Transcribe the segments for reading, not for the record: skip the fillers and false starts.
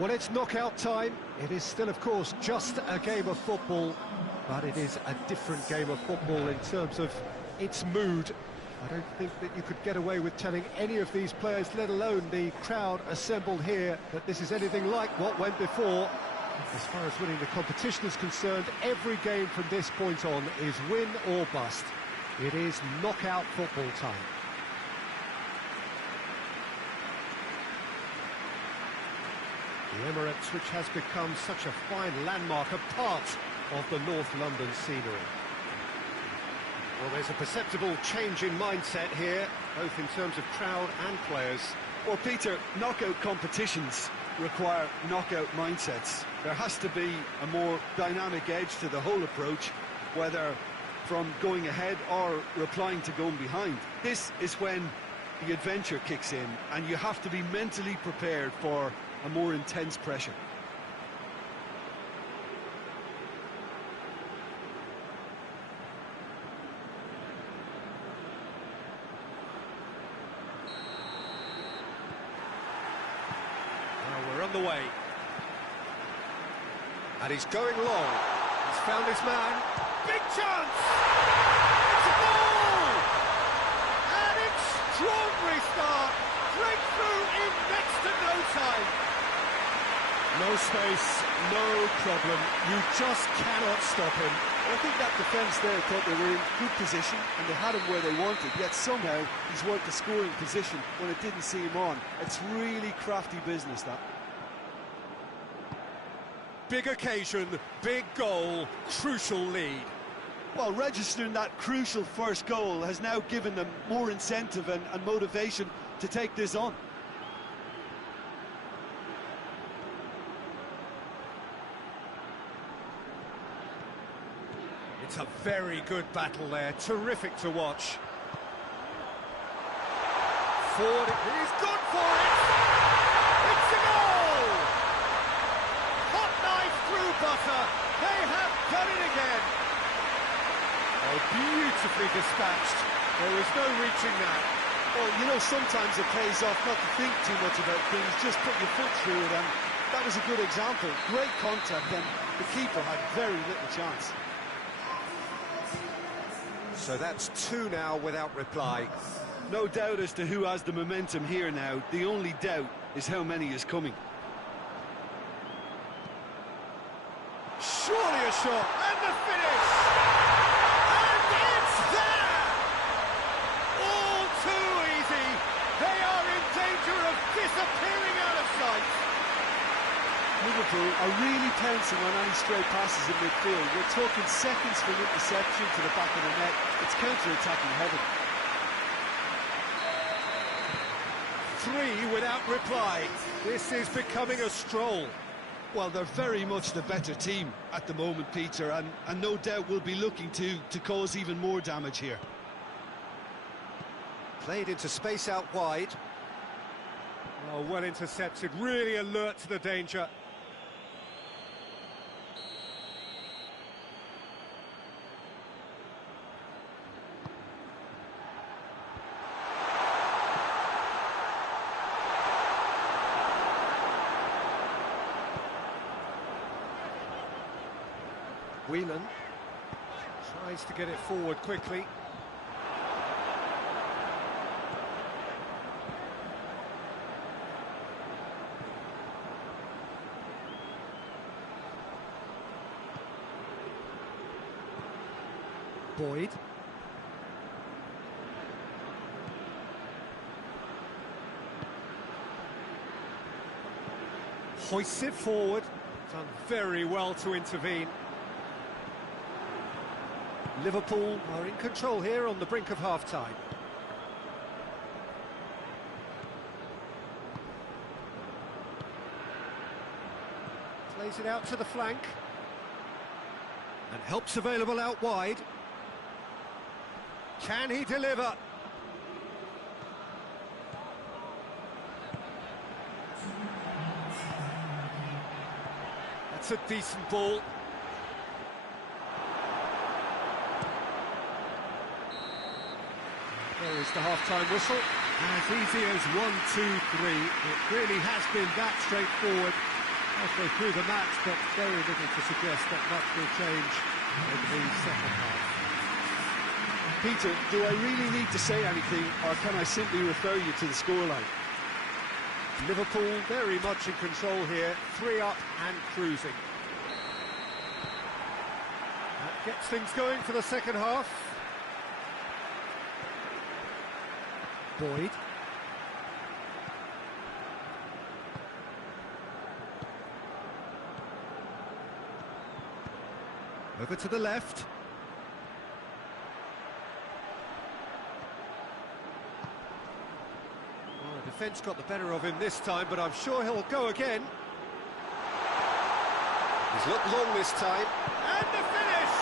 Well, it's knockout time. It is still, of course, just a game of football, but it is a different game of football in terms of its mood. I don't think that you could get away with telling any of these players, let alone the crowd assembled here, that this is anything like what went before. As far as winning the competition is concerned, every game from this point on is win or bust. It is knockout football time. The Emirates, which has become such a fine landmark, a part of the North London scenery. Well, there's a perceptible change in mindset here, both in terms of crowd and players. Well, Peter, knockout competitions require knockout mindsets. There has to be a more dynamic edge to the whole approach, whether from going ahead or replying to going behind. This is when the adventure kicks in, and you have to be mentally prepared for a more intense pressure. Well, we're on the way. And he's going long. He's found his man. Big chance! It's a goal! An extraordinary start. Breakthrough in next to no time. No space, no problem. You just cannot stop him. I think that defence there thought they were in good position and they had him where they wanted, yet somehow he's worked the scoring position when it didn't see him on. It's really crafty business, that. Big occasion, big goal, crucial lead. Well, registering that crucial first goal has now given them more incentive and motivation to take this on. It's a very good battle there, terrific to watch. Forward, he's gone for it! It's a goal! Hot knife through butter, they have done it again! Oh, beautifully dispatched, there was no reaching that. Well, you know, sometimes it pays off not to think too much about things, just put your foot through it, and that was a good example. Great contact, and the keeper had very little chance. So that's two now without reply. No doubt as to who has the momentum here now. The only doubt is how many is coming. Surely a shot, and the finish! And it's there! All too easy. They are in danger of disappearing out of sight. Liverpool are really pouncing on any stray passes in midfield. We're talking seconds from interception to the back of the net. It's counter-attacking heaven. Three without reply. This is becoming a stroll. Well, they're very much the better team at the moment, Peter, and no doubt will be looking to cause even more damage here. Played into space out wide. Oh, well intercepted, really alert to the danger. Whelan tries to get it forward quickly. Boyd. Hoists it forward. Done very well to intervene. Liverpool are in control here on the brink of half-time. Plays it out to the flank. And help's available out wide. Can he deliver? That's a decent ball. There is the half-time whistle. As easy as 1, 2, 3. It really has been that straightforward. Halfway through the match, but very little to suggest that much will change in the second half. Peter, do I really need to say anything, or can I simply refer you to the scoreline? Liverpool very much in control here, 3 up and cruising. That gets things going for the second half. Boyd. Over to the left. Well, the defence got the better of him this time, but I'm sure he'll go again. He's looked long this time. And the finish!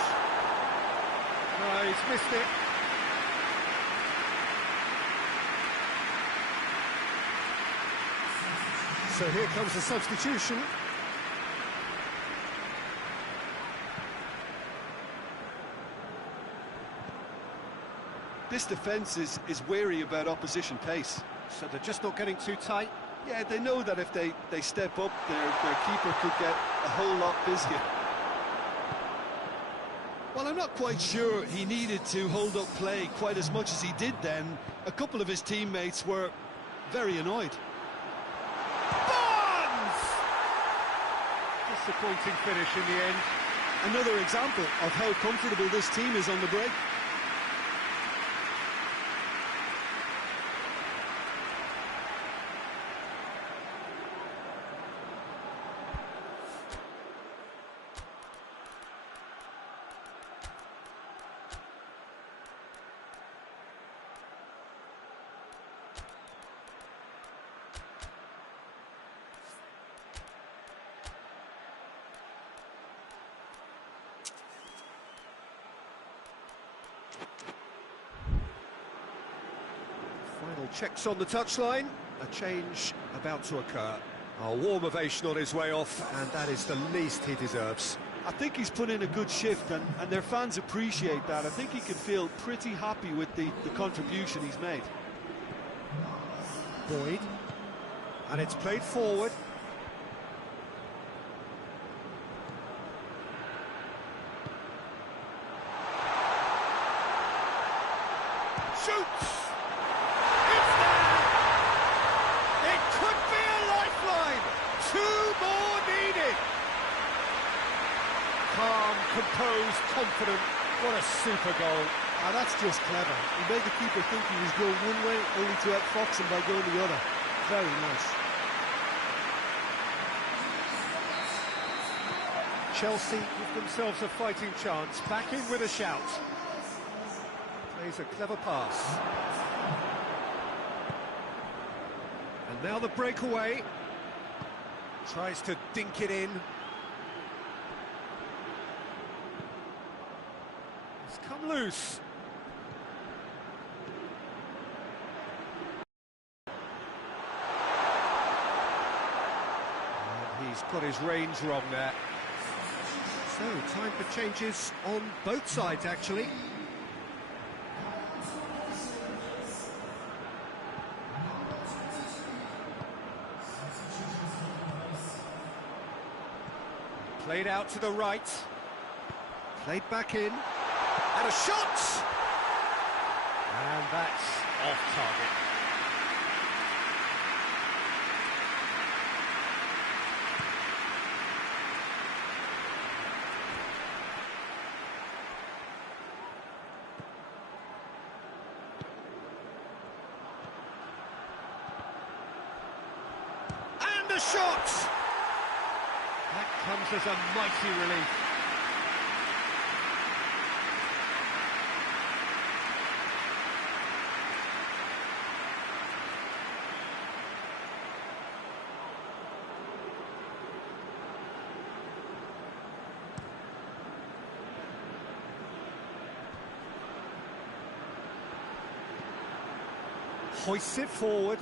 Oh, he's missed it. So here comes the substitution. This defence is wary about opposition pace. So they're just not getting too tight. Yeah, they know that if they step up, their keeper could get a whole lot busier. Well, I'm not quite sure he needed to hold up play quite as much as he did then. A couple of his teammates were very annoyed. Barnes! Disappointing finish in the end. Another example of how comfortable this team is on the break. Final checks on the touchline. A change about to occur. A warm ovation on his way off, and that is the least he deserves. I think he's put in a good shift, and their fans appreciate that. I think he can feel pretty happy with the contribution he's made. Boyd. And it's played forward. Shoots! It's there! It could be a lifeline! 2 more needed! Calm, composed, confident. What a super goal. That's just clever. He made the keeper think he was going one way, only to outfox him by going the other. Very nice. Chelsea give themselves a fighting chance. Back in with a shout. Plays a clever pass. And now the breakaway. Tries to dink it in. It's come loose. And he's got his range wrong there. So, time for changes on both sides, actually. Played out to the right. Played back in. And a shot! And that's off target. And a shot! That comes as a mighty relief. Hoists it forward.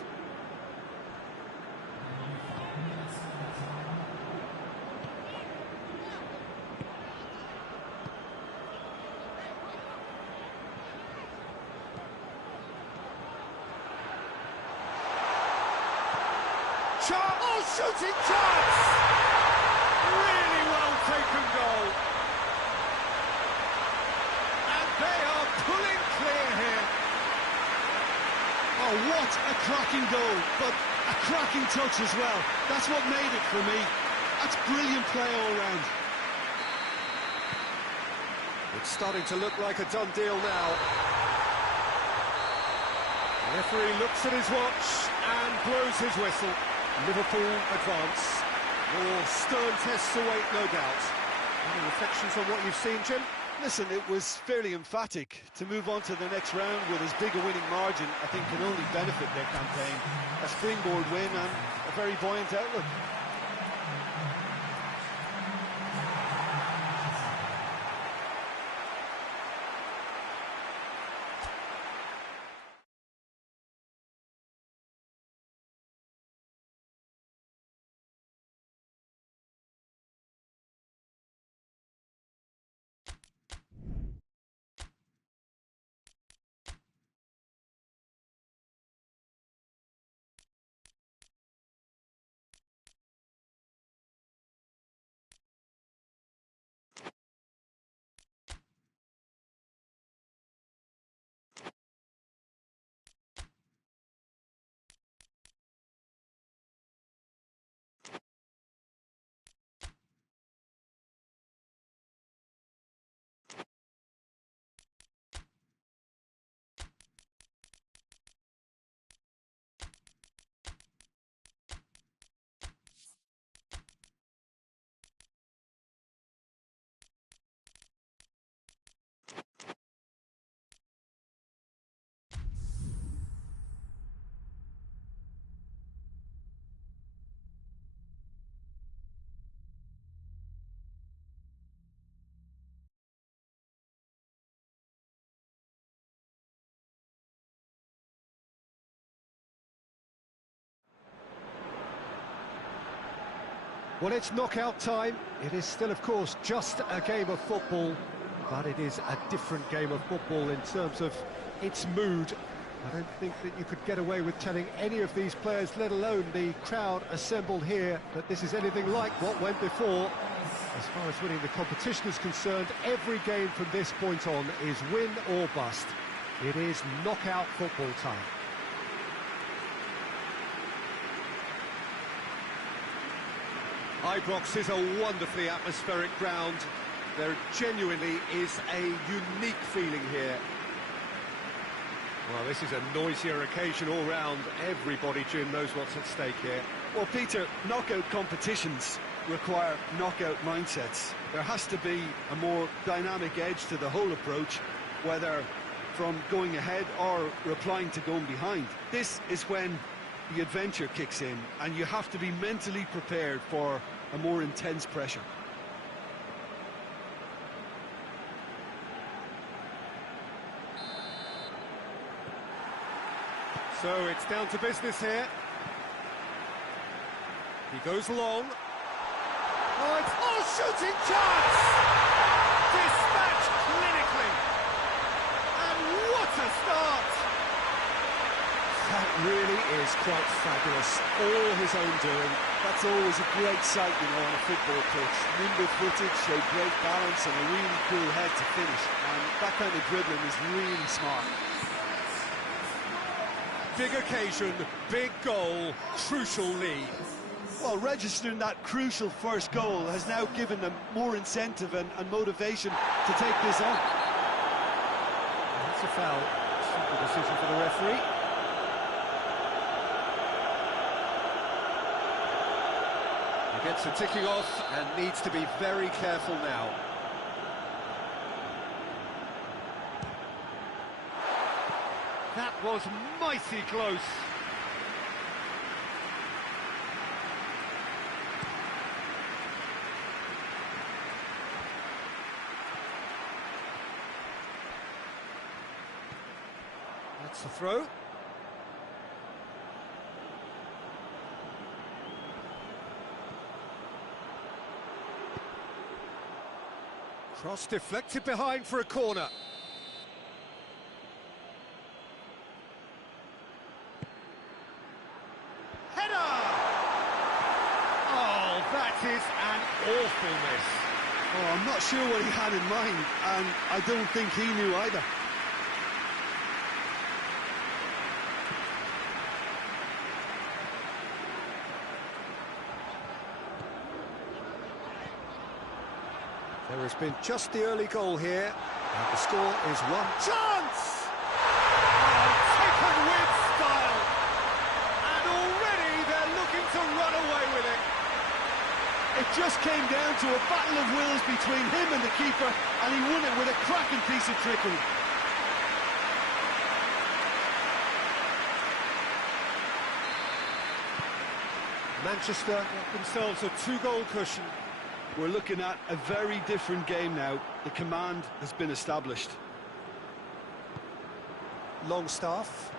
Oh, shooting chance! Really well taken goal. And they are pulling clear here. Oh, what a cracking goal, but a cracking touch as well. That's what made it for me. That's brilliant play all round. It's starting to look like a done deal now. The referee looks at his watch and blows his whistle. Liverpool advance. More stern tests await, no doubt. Any reflections on what you've seen, Jim? Listen, it was fairly emphatic. To move on to the next round with as big a winning margin, I think can only benefit their campaign. A springboard win and a very buoyant outlook. Well, it's knockout time. It is still, of course, just a game of football, but it is a different game of football in terms of its mood. I don't think that you could get away with telling any of these players, let alone the crowd assembled here, that this is anything like what went before. As far as winning the competition is concerned, every game from this point on is win or bust. It is knockout football time. Ibrox is a wonderfully atmospheric ground. There genuinely is a unique feeling here. Well, this is a noisier occasion all round. Everybody, Jim, knows what's at stake here. Well, Peter, knockout competitions require knockout mindsets. There has to be a more dynamic edge to the whole approach, whether from going ahead or replying to going behind. This is when the adventure kicks in, and you have to be mentally prepared for a more intense pressure. So it's down to business here. He goes long. Oh, it's shooting chance! Dispatched clinically. And what a start! That really is quite fabulous. All his own doing. That's always a great sight, you know, on a football pitch. Nimble-footed, showed great balance and a really cool head to finish. And that kind of dribbling is really smart. Big occasion, big goal, crucial lead. Well, registering that crucial first goal has now given them more incentive and motivation to take this on. That's a foul. Simple decision for the referee. He gets the ticking off and needs to be very careful now. That was mighty close. That's the throw. Cross deflected behind for a corner. Header! Oh, that is an awful miss. Oh, I'm not sure what he had in mind, and I don't think he knew either. There has been just the early goal here, and the score is 1. Chance! Oh, taken with style. And already they're looking to run away with it. It just came down to a battle of wills between him and the keeper, and he won it with a cracking piece of trickery. Manchester Got themselves a 2-goal cushion. We're looking at a very different game now. The command has been established. Longstaff.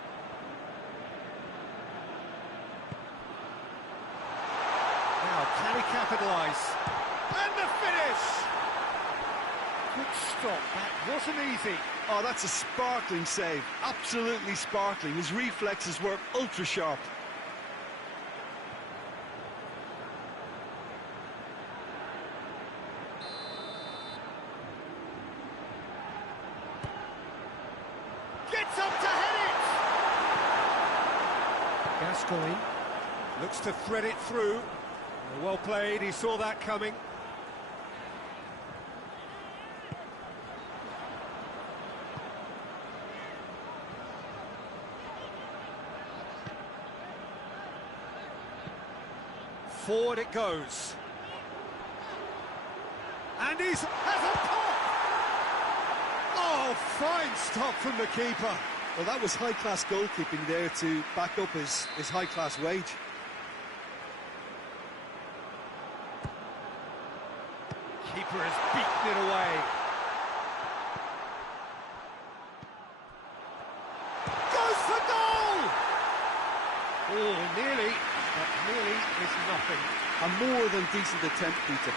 Now, can he capitalise? And the finish! Good stop, that wasn't easy. Oh, that's a sparkling save. Absolutely sparkling. His reflexes were ultra sharp. Gets up to head it! Gascoigne. Looks to thread it through. Well played, he saw that coming. Forward it goes. And has a pop! Oh, fine stop from the keeper. Well, that was high-class goalkeeping there to back up his high-class wage. Keeper has beaten it away. Goes for goal! Oh, nearly, but nearly is nothing. A more than decent attempt, Peter.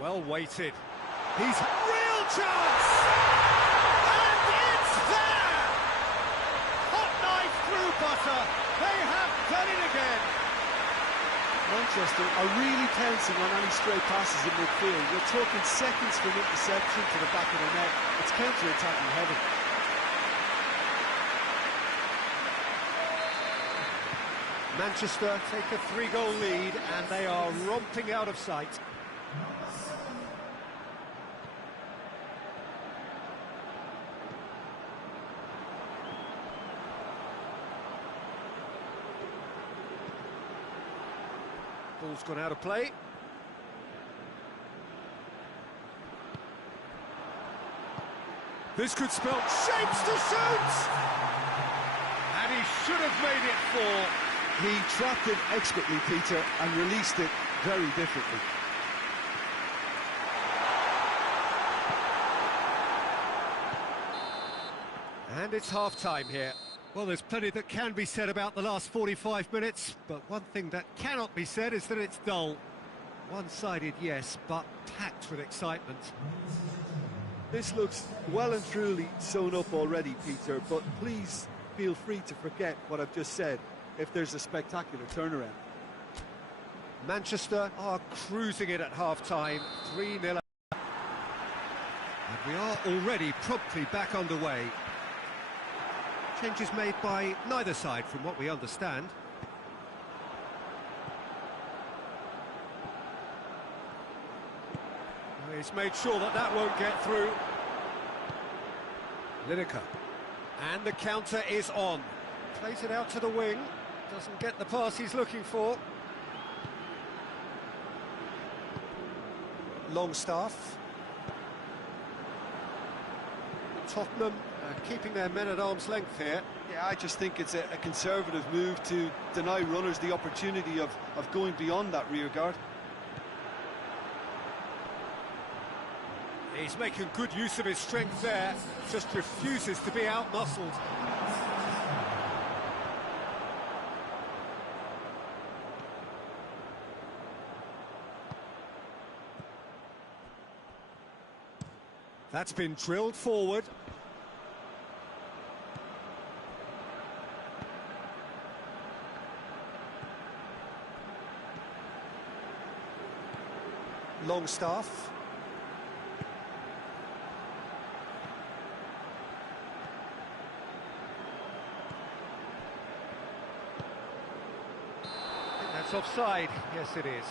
Well weighted. He's real chance! And it's there! Hot knife through butter. They have done it again. Manchester are really pouncing on any stray passes in midfield. We're talking seconds from interception to the back of the net. It's counter-attacking heaven. Manchester take a 3-goal lead and they are romping out of sight. Ball's gone out of play. This could spell shapes to shoot! And he should have made it 4. He trapped it expertly, Peter, and released it very differently. And it's half-time here. Well, there's plenty that can be said about the last 45 minutes, but one thing that cannot be said is that it's dull. One-sided, yes, but packed with excitement. This looks well and truly sewn up already, Peter, but please feel free to forget what I've just said if there's a spectacular turnaround. Manchester are cruising it at half-time, 3-0. And we are already promptly back underway. Changes made by neither side from what we understand. He's made sure that that won't get through. Lineker. And the counter is on. Plays it out to the wing. Doesn't get the pass he's looking for. Longstaff. Tottenham keeping their men at arm's length here. Yeah, I just think it's a conservative move to deny runners the opportunity of going beyond that rear guard. He's making good use of his strength there, just refuses to be out-muscled. That's been drilled forward. Longstaff. I think that's offside. Yes, it is.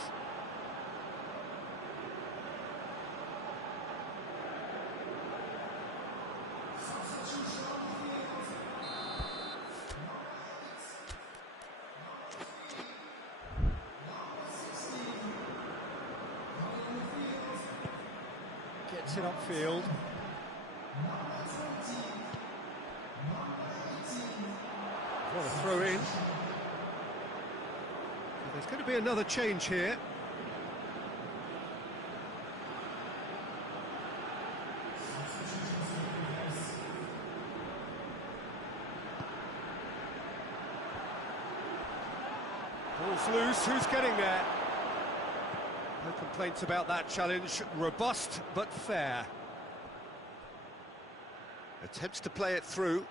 Gets it upfield. What a throw in. So there's going to be another change here. Ball's loose, who's getting there? No complaints about that challenge. Robust but fair. Attempts to play it through.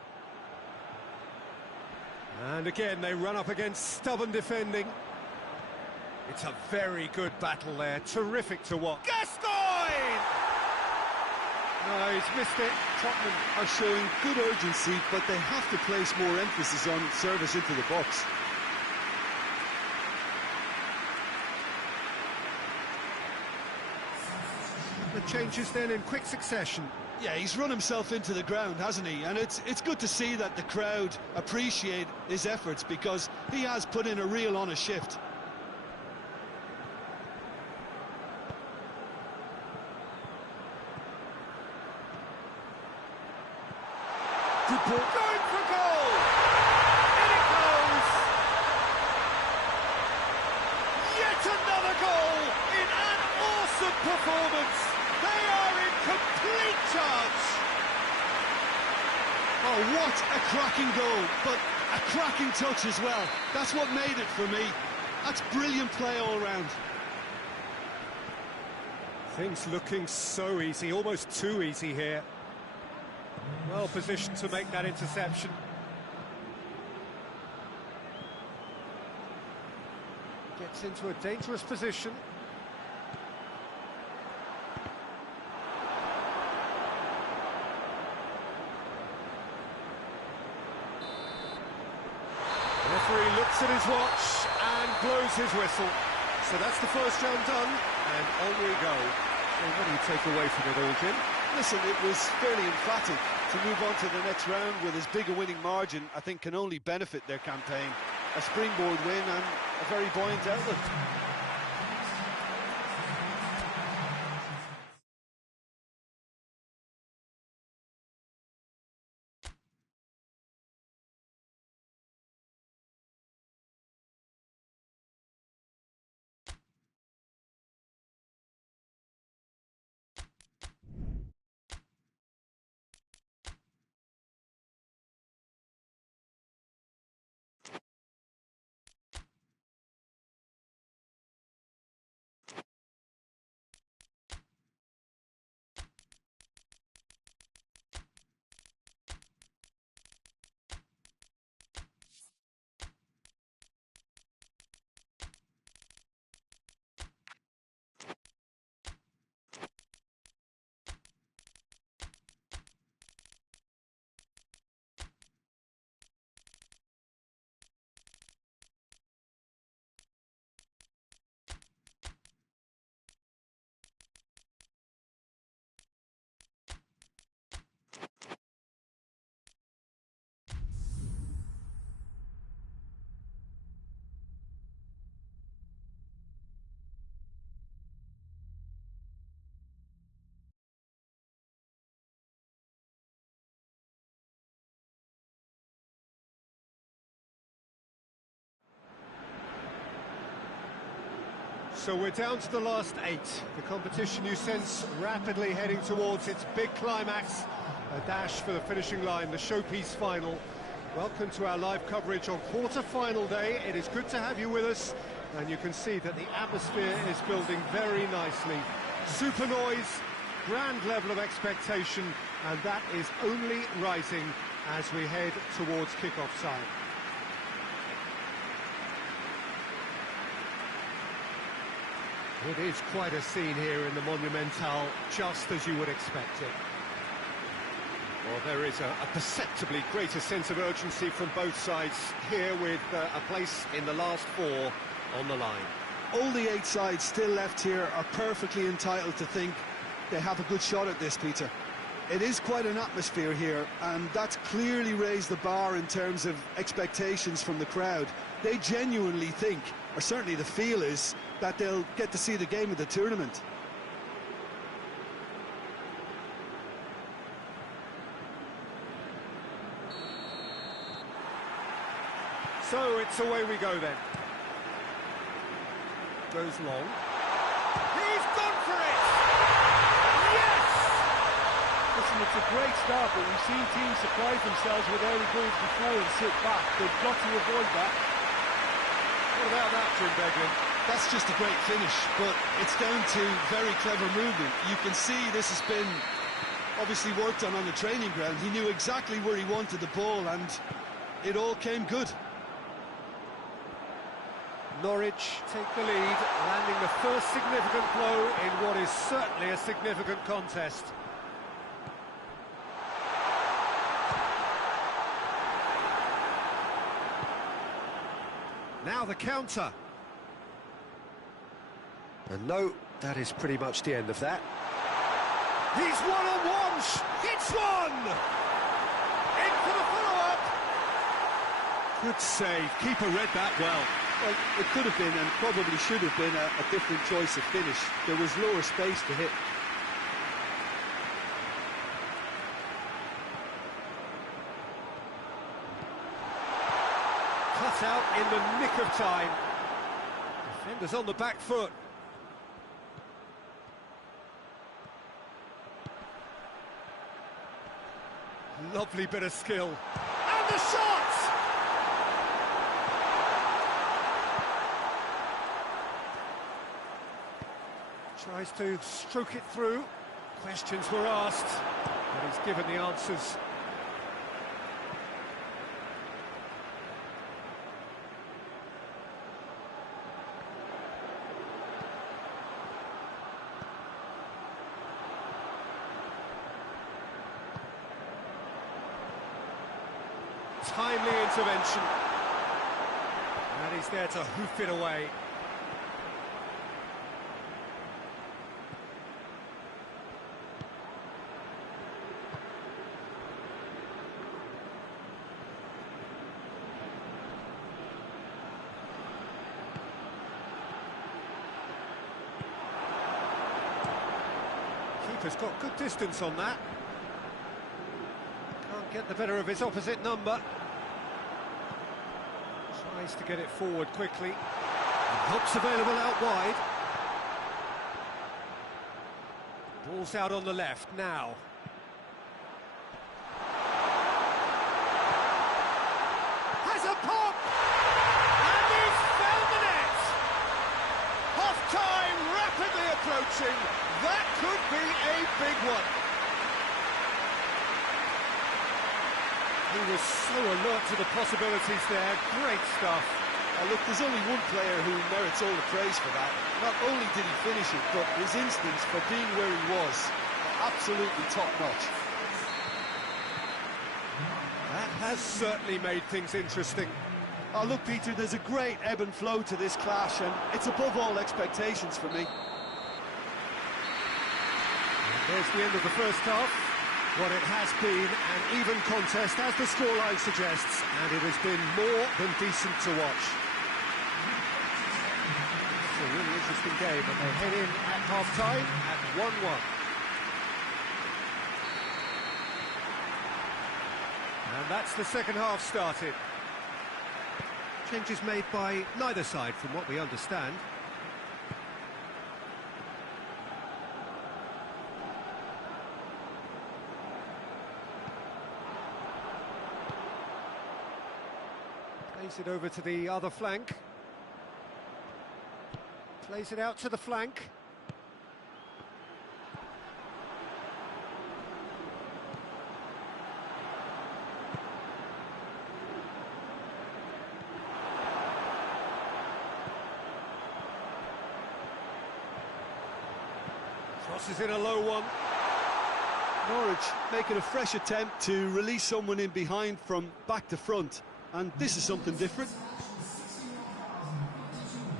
And again, they run up against stubborn defending. It's a very good battle there. Terrific to watch. Gascoigne! No, he's missed it. Tottenham are showing good urgency, but they have to place more emphasis on service into the box. The changes then in quick succession. Yeah, he's run himself into the ground, hasn't he? And it's good to see that the crowd appreciate his efforts, because he has put in a real honest shift. Good ball. Going for goal! In it goes! Yet another goal in an awesome performance! They are in complete charge! Oh, what a cracking goal, but a cracking touch as well. That's what made it for me. That's brilliant play all round. Things looking so easy, almost too easy here. Well positioned to make that interception. Gets into a dangerous position. The referee looks at his watch and blows his whistle. So that's the first round done, and on we go. Well, what do you take away from it all, Jim? Listen, it was fairly emphatic. To move on to the next round with as big a winning margin, I think can only benefit their campaign. A springboard win and a very buoyant outlook. So we're down to the last 8. The competition, you sense, rapidly heading towards its big climax. A dash for the finishing line, the showpiece final. Welcome to our live coverage on quarter-final day. It is good to have you with us, and you can see that the atmosphere is building very nicely. Super noise, grand level of expectation, and that is only rising as we head towards kick-off time. It is quite a scene here in the Monumental, just as you would expect it. Well, there is a perceptibly greater sense of urgency from both sides here, with a place in the last four on the line. All the 8 sides still left here are perfectly entitled to think they have a good shot at this, Peter. It is quite an atmosphere here, and that's clearly raised the bar in terms of expectations from the crowd. They genuinely think, or certainly the feel is, that they'll get to see the game of the tournament. So it's away we go then. Goes long. He's gone for it! Yes! Listen, it's a great start, but we've seen teams surprise themselves with early goals before and sit back. They've got to avoid that. What about that, Jim Beglin? That's just a great finish, but it's down to very clever movement. You can see this has been obviously worked on the training ground. He knew exactly where he wanted the ball, and it all came good. Norwich take the lead, landing the first significant blow in what is certainly a significant contest. Now the counter. And no, that is pretty much the end of that. He's one-on-ones! Hits one! In for the follow-up! Good save, keeper read that well. Well, it could have been, and probably should have been, a different choice of finish. There was lower space to hit. Cut out in the nick of time. Defenders on the back foot. Lovely bit of skill. And the shot! Tries to stroke it through. Questions were asked, but he's given the answers. Timely intervention. And he's there to hoof it away. Keeper's got good distance on that. Can't get the better of his opposite number. Tries to get it forward quickly. And help's available out wide. Ball's out on the left now. Has a pop! And he's found the net! Half-time rapidly approaching. That could be a big one. He was so alert to the possibilities there. Great stuff. Look, there's only one player who merits all the praise for that. Not only did he finish it, but his instincts for being where he was, absolutely top-notch. That has certainly made things interesting. Oh, look, Peter, there's a great ebb and flow to this clash, and it's above all expectations for me. And there's the end of the first half. What it has been an even contest, as the scoreline suggests, and it has been more than decent to watch. It's a really interesting game, and they head in at half-time at 1-1. And that's the second half started. Changes made by neither side, from what we understand. Plays it over to the other flank. Plays it out to the flank. Crosses in a low one. Norwich making a fresh attempt to release someone in behind from back to front, and this is something different.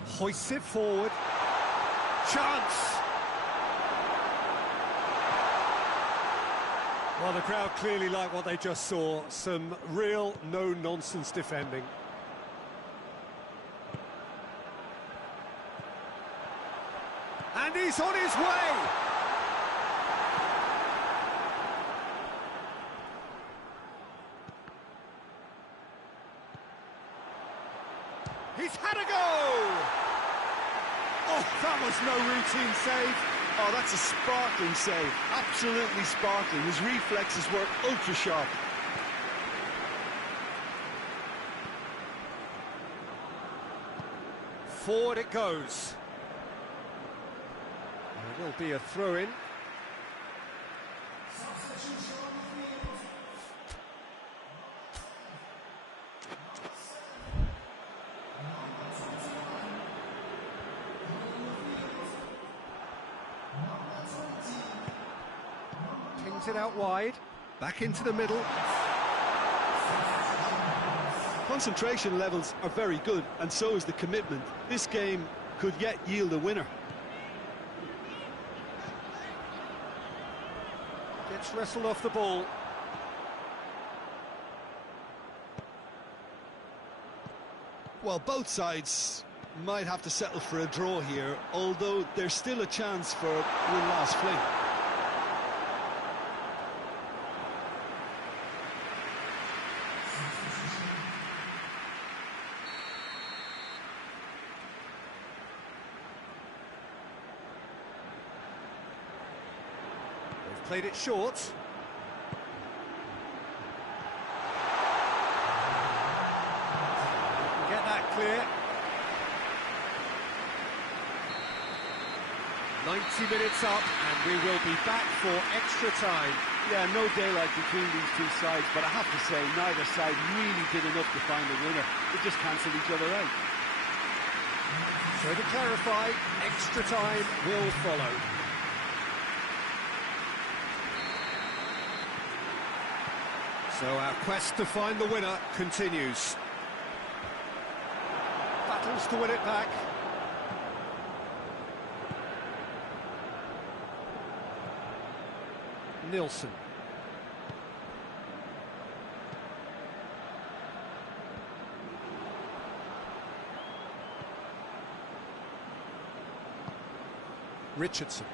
Hoists it forward. Chance! Well, the crowd clearly like what they just saw. Some real no-nonsense defending. And he's on his way! He's had a go! Oh, that was no routine save. Oh, that's a sparkling save. Absolutely sparkling. His reflexes were ultra sharp. Forward it goes. There will be a throw-in. Pings it out wide. Back into the middle. Concentration levels are very good, and so is the commitment. This game could yet yield a winner. Gets wrestled off the ball. Well, both sides might have to settle for a draw here, although there's still a chance for win-loss fling. Played it short. Get that clear. 90 minutes up, and we will be back for extra time. Yeah, no daylight between these two sides, but I have to say, neither side really did enough to find a winner. They just cancelled each other out. So to clarify, extra time will follow. So our quest to find the winner continues. Battles to win it back. Nilsson. Richardson.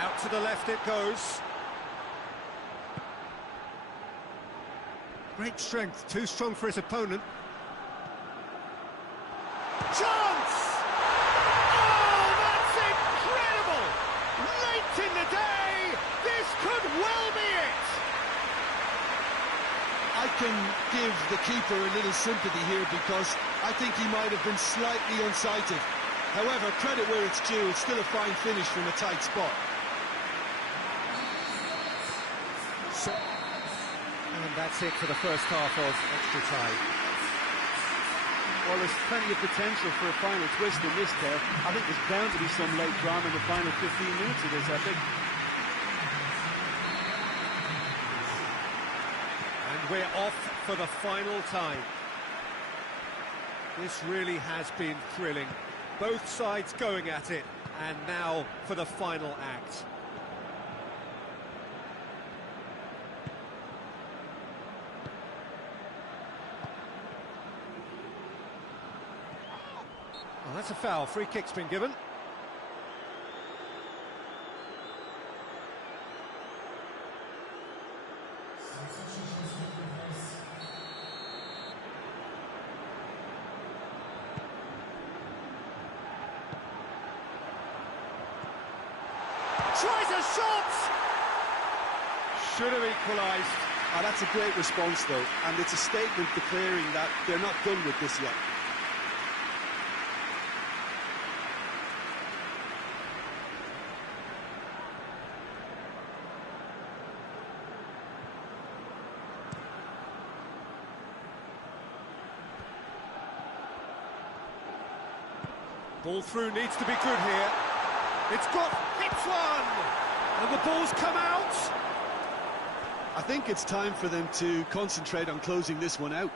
Out to the left it goes. Great strength, too strong for his opponent. Chance! Oh, that's incredible! Late in the day, this could well be it! I can give the keeper a little sympathy here because I think he might have been slightly unsighted. However, credit where it's due, it's still a fine finish from a tight spot. And that's it for the first half of extra time. Well, there's plenty of potential for a final twist in this tale. I think there's bound to be some late drama in the final 15 minutes of this epic. And we're off for the final time. This really has been thrilling. Both sides going at it, and now for the final act. Well, that's a foul. Free kick's been given. Tries a shot! Should have equalised. Oh, that's a great response, though, and it's a statement declaring that they're not done with this yet. Ball through needs to be good here. It's got... hits one! And the ball's come out! I think it's time for them to concentrate on closing this one out.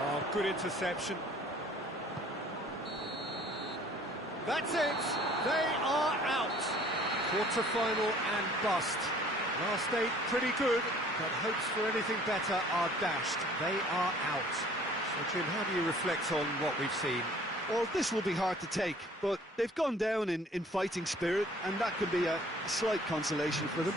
Oh, good interception. That's it! They are out! Quarter-final and bust. Last 8 pretty good, but hopes for anything better are dashed. They are out. So, Jim, how do you reflect on what we've seen? Well, this will be hard to take, but they've gone down in fighting spirit, and that could be a slight consolation for them.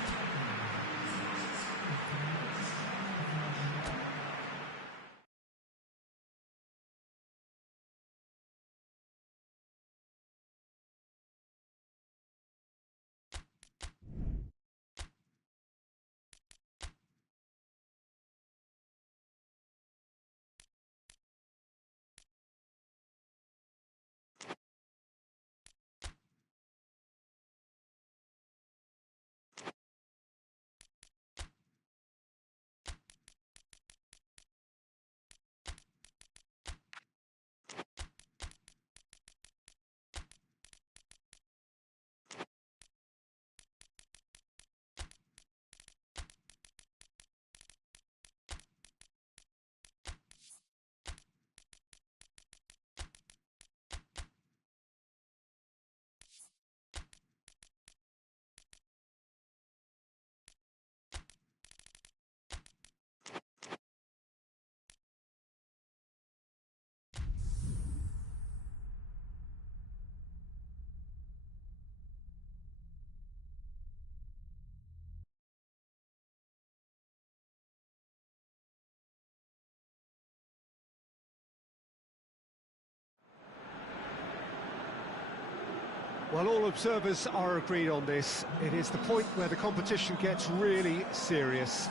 Well, all observers are agreed on this. It is the point where the competition gets really serious.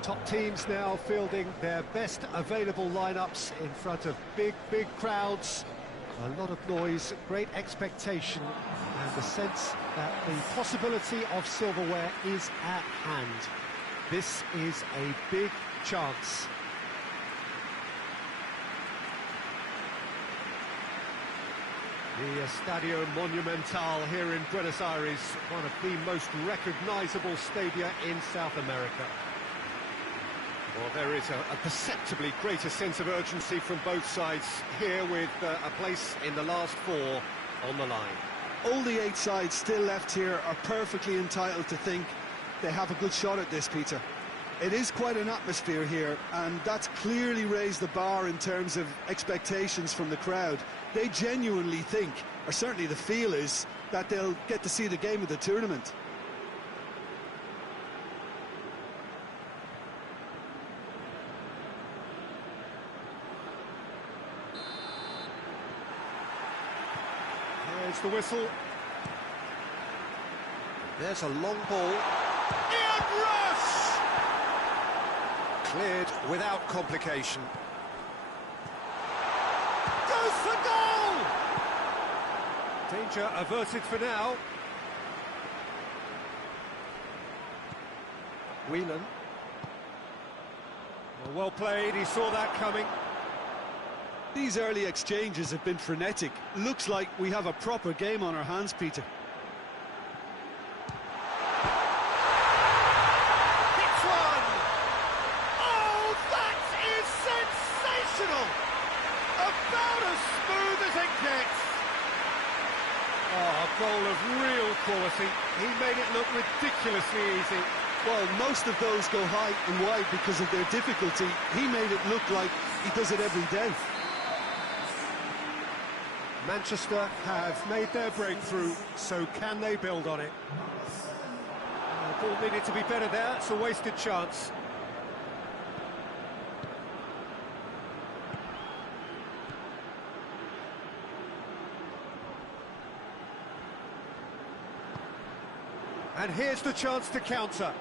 Top teams now fielding their best available lineups in front of big crowds. A lot of noise, great expectation, and the sense that the possibility of silverware is at hand. This is a big chance. The Estadio Monumental here in Buenos Aires, one of the most recognisable stadia in South America. Well, there is a perceptibly greater sense of urgency from both sides here, with a place in the last 4 on the line. All the 8 sides still left here are perfectly entitled to think they have a good shot at this, Peter. It is quite an atmosphere here, and that's clearly raised the bar in terms of expectations from the crowd. They genuinely think, or certainly the feel is, that they'll get to see the game of the tournament. There's the whistle. There's a long ball. Ian Rush! Cleared without complication. Goes for goal! Danger averted for now. Whelan. Well played, he saw that coming. These early exchanges have been frenetic. Looks like we have a proper game on our hands, Peter. Hits one! Oh, that is sensational! About as smooth as it gets. Oh, a goal of real quality. He made it look ridiculously easy. Well, most of those go high and wide because of their difficulty. He made it look like he does it every day. Manchester have made their breakthrough, so can they build on it? The ball needed to be better there, it's a wasted chance. And here's the chance to counter.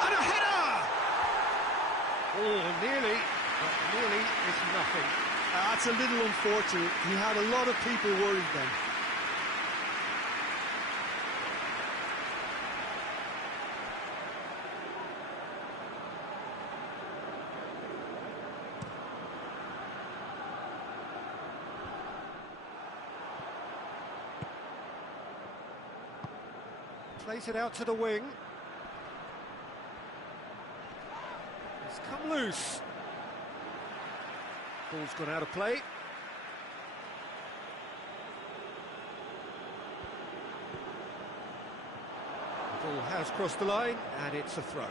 And a header! Oh, nearly, but nearly is nothing. That's a little unfortunate. He had a lot of people worried then. Plays it out to the wing. It's come loose. Ball's gone out of play. The ball has crossed the line, and it's a throw.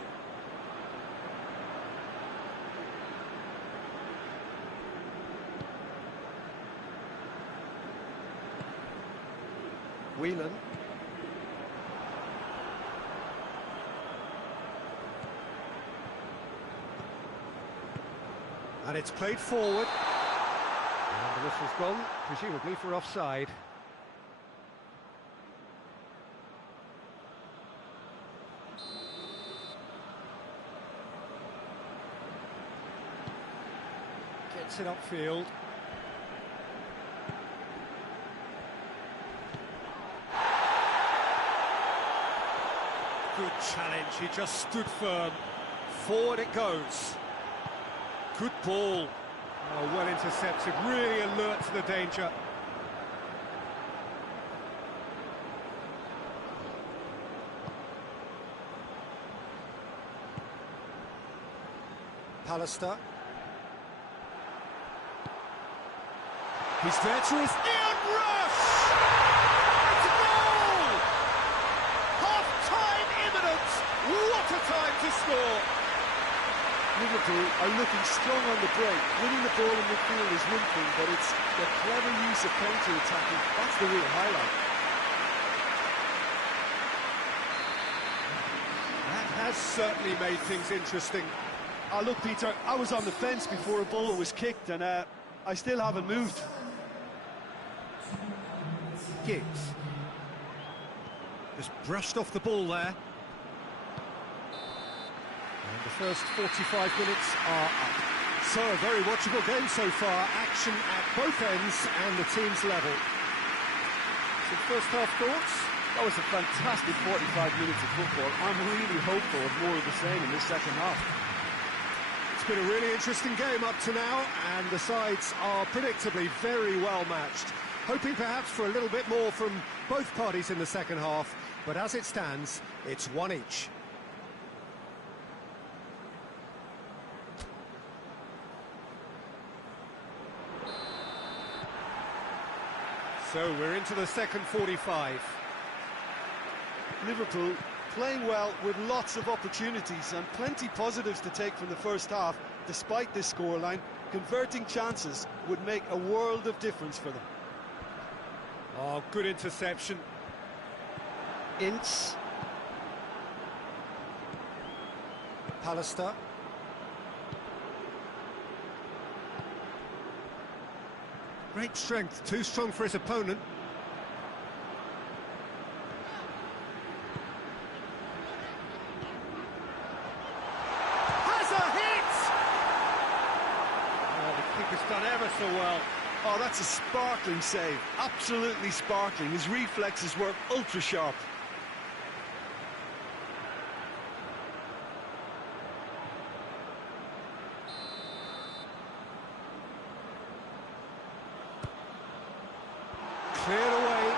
Whelan. And it's played forward. And the whistle's gone, presumably for offside. Gets it upfield. Good challenge, he just stood firm. Forward it goes. Good ball. Oh, well intercepted, really alert to the danger. Pallister. He's there to his Ian Rush! It's a goal! Half-time imminent! What a time to score! Liverpool are looking strong on the break. Winning the ball in midfield is one thing, but it's the clever use of counter-attacking. That's the real highlight. That has certainly made things interesting. Oh, look, Peter, I was on the fence before a ball was kicked, and I still haven't moved. Giggs. Just brushed off the ball there. And the first 45 minutes are up. So a very watchable game so far. Action at both ends and the team's level. So first half thoughts? That was a fantastic 45 minutes of football. I'm really hopeful of more of the same in this second half. It's been a really interesting game up to now, and the sides are predictably very well matched. Hoping perhaps for a little bit more from both parties in the second half, but as it stands, it's one each. So we're into the second 45. Liverpool playing well with lots of opportunities and plenty positives to take from the first half. Despite this scoreline, converting chances would make a world of difference for them. Oh, good interception. Ince. Pallister. Great strength, too strong for his opponent. Has a hit! Oh, the keeper's done ever so well. Oh, that's a sparkling save. Absolutely sparkling. His reflexes were ultra sharp. Cleared away.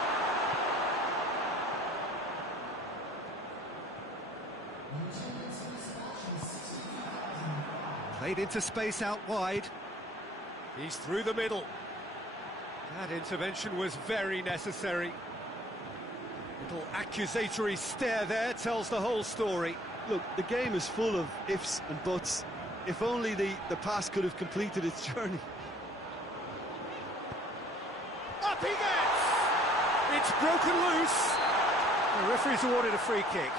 Played into space out wide. He's through the middle. That intervention was very necessary. Little accusatory stare there tells the whole story. Look, the game is full of ifs and buts. If only the pass could have completed its journey. Up he gets! It's broken loose. The referee's awarded a free kick.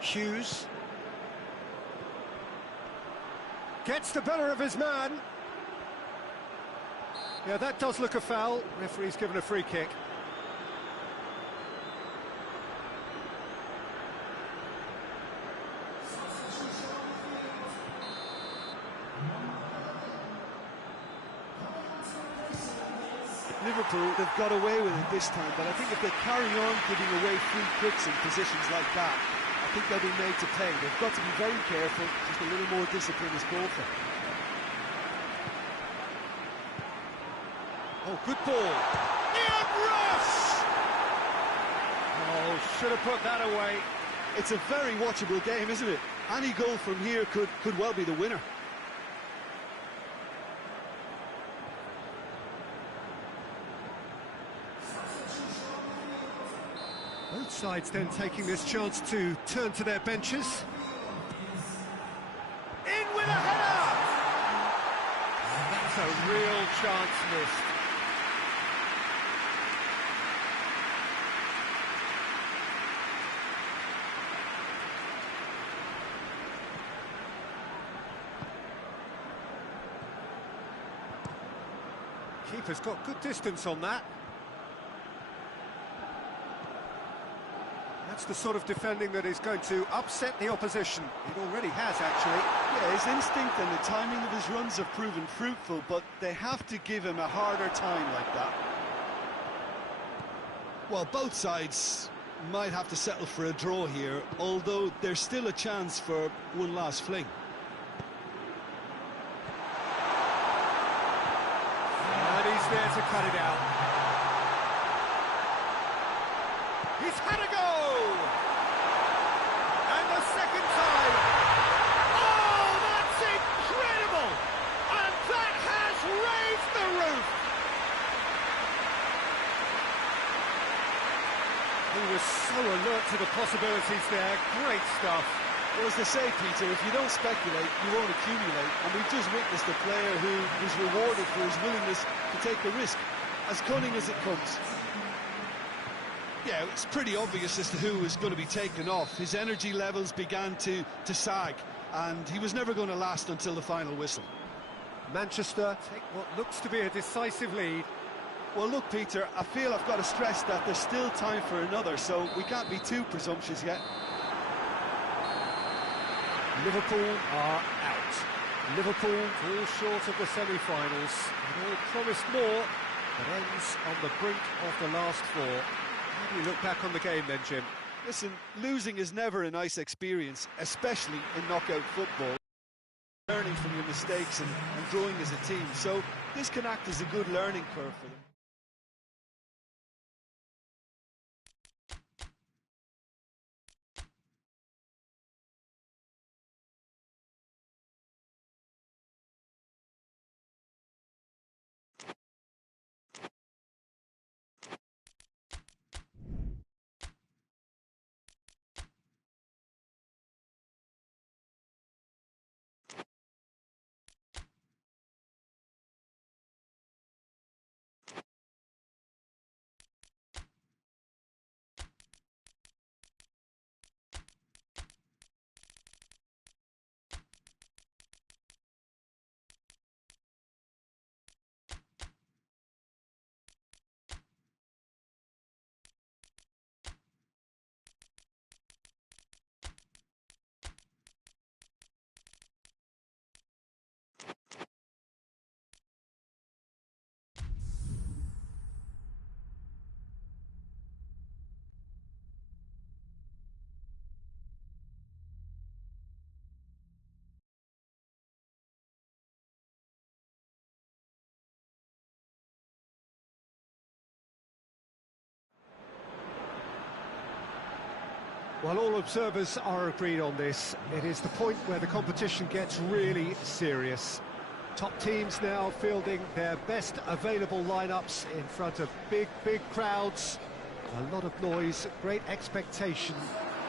Hughes. Gets the better of his man. Yeah, that does look a foul. Referee's given a free kick. Liverpool, they've got away with it this time, but I think if they carry on giving away free kicks in positions like that, I think they'll be made to pay. They've got to be very careful, just a little more discipline is called for. Oh, good ball. Ian Ross! Oh, should have put that away. It's a very watchable game, isn't it? Any goal from here could well be the winner. Both sides then taking this chance to turn to their benches. In with a header! That's a real chance missed. Keeper's got good distance on that. That's the sort of defending that is going to upset the opposition. It already has, actually. Yeah, his instinct and the timing of his runs have proven fruitful, but they have to give him a harder time like that. Well, both sides might have to settle for a draw here, although there's still a chance for one last fling. And he's there to cut it out. He's had a go! And the second time! Oh, that's incredible! And that has raised the roof! He was so alert to the possibilities there. Great stuff. Well, as they say, Peter, if you don't speculate, you won't accumulate. And we've just witnessed a player who was rewarded for his willingness to take a risk, as cunning as it comes. Yeah, it's pretty obvious as to who was going to be taken off. His energy levels began to sag, and he was never going to last until the final whistle. Manchester take what looks to be a decisive lead. Well, look, Peter, I feel I've got to stress that there's still time for another, so we can't be too presumptuous yet. Liverpool are out. Liverpool fall short of the semi-finals. It all promised more, but ends on the brink of the last four. How do you look back on the game then, Jim? Listen, losing is never a nice experience, especially in knockout football. Learning from your mistakes and growing as a team, so this can act as a good learning curve for them. Well, all observers are agreed on this. It is the point where the competition gets really serious. Top teams now fielding their best available lineups in front of big crowds. A lot of noise, great expectation,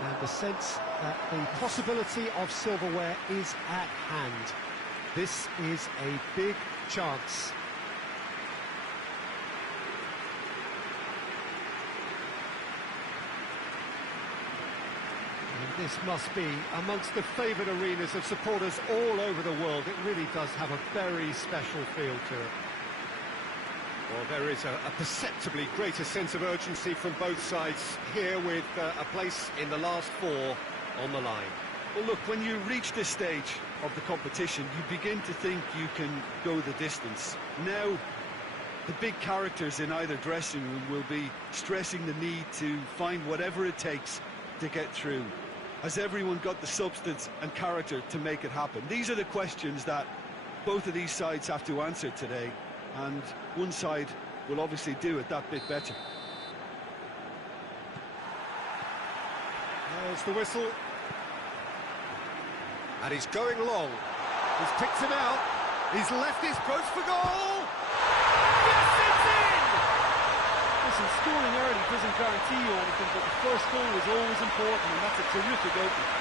and the sense that the possibility of silverware is at hand. This is a big chance. This must be amongst the favoured arenas of supporters all over the world. It really does have a very special feel to it. Well, there is a perceptibly greater sense of urgency from both sides here, with a place in the last four on the line. Well, look, when you reach this stage of the competition, you begin to think you can go the distance. Now, the big characters in either dressing room will be stressing the need to find whatever it takes to get through. Has everyone got the substance and character to make it happen? These are the questions that both of these sides have to answer today, and one side will obviously do it that bit better. There's the whistle. And he's going long. He's picked him out. He's left his post for goal. Yes, it's in! Listen, scoring early doesn't guarantee you anything, but the first goal is always important, and that's a terrific opening.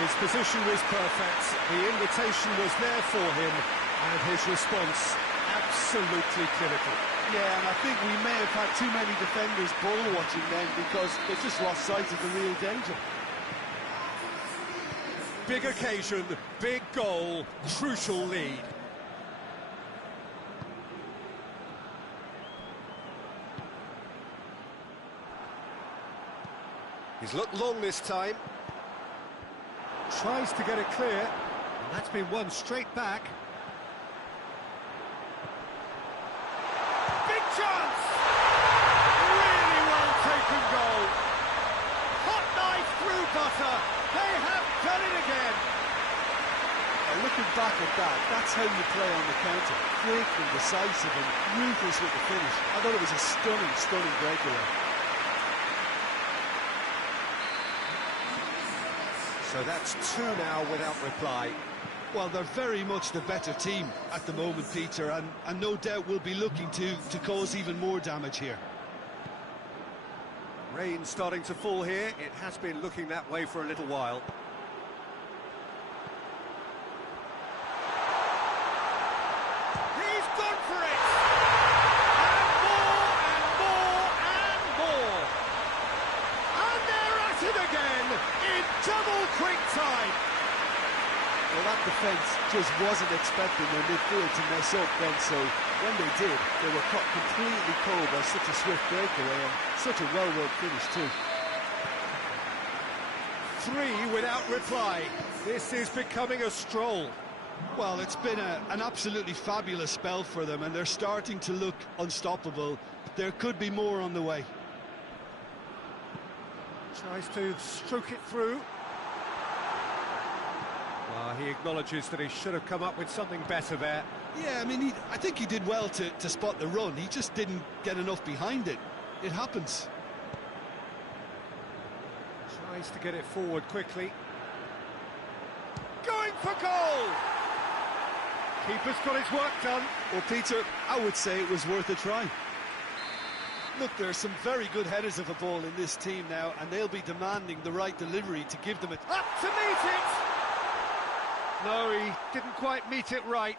His position was perfect. The invitation was there for him, and his response absolutely clinical. Yeah, and I think we may have had too many defenders ball watching then because they just lost sight of the real danger. Big occasion, big goal, crucial lead. He's looked long this time. Tries to get it clear, and that's been won straight back. Big chance! Really well taken goal. Hot knife through butter. They have done it again. Looking back at that, that's how you play on the counter. Quick and decisive and ruthless with the finish. I thought it was a stunning, stunning breakaway. So that's two now without reply. Well, they're very much the better team at the moment, Peter, and no doubt will be looking to cause even more damage here. Rain starting to fall here. It has been looking that way for a little while. He's gone for it! And more, and more, and more! And they're at it again in double quick time! Well, that defence just wasn't expecting their midfield to mess up then, so when they did, they were caught completely cold by such a swift breakaway and such a well-worked finish too. 3 without reply. This is becoming a stroll. Well, it's been an absolutely fabulous spell for them, and they're starting to look unstoppable. There could be more on the way. Tries to stroke it through. He acknowledges that he should have come up with something better there. Yeah, I mean, I think he did well to spot the run. He just didn't get enough behind it. It happens. Tries to get it forward quickly. Going for goal! Keeper's got his work done. Well, Peter, I would say it was worth a try. Look, there are some very good headers of a ball in this team now, and they'll be demanding the right delivery to give them a... Up to meet it! No, he didn't quite meet it right.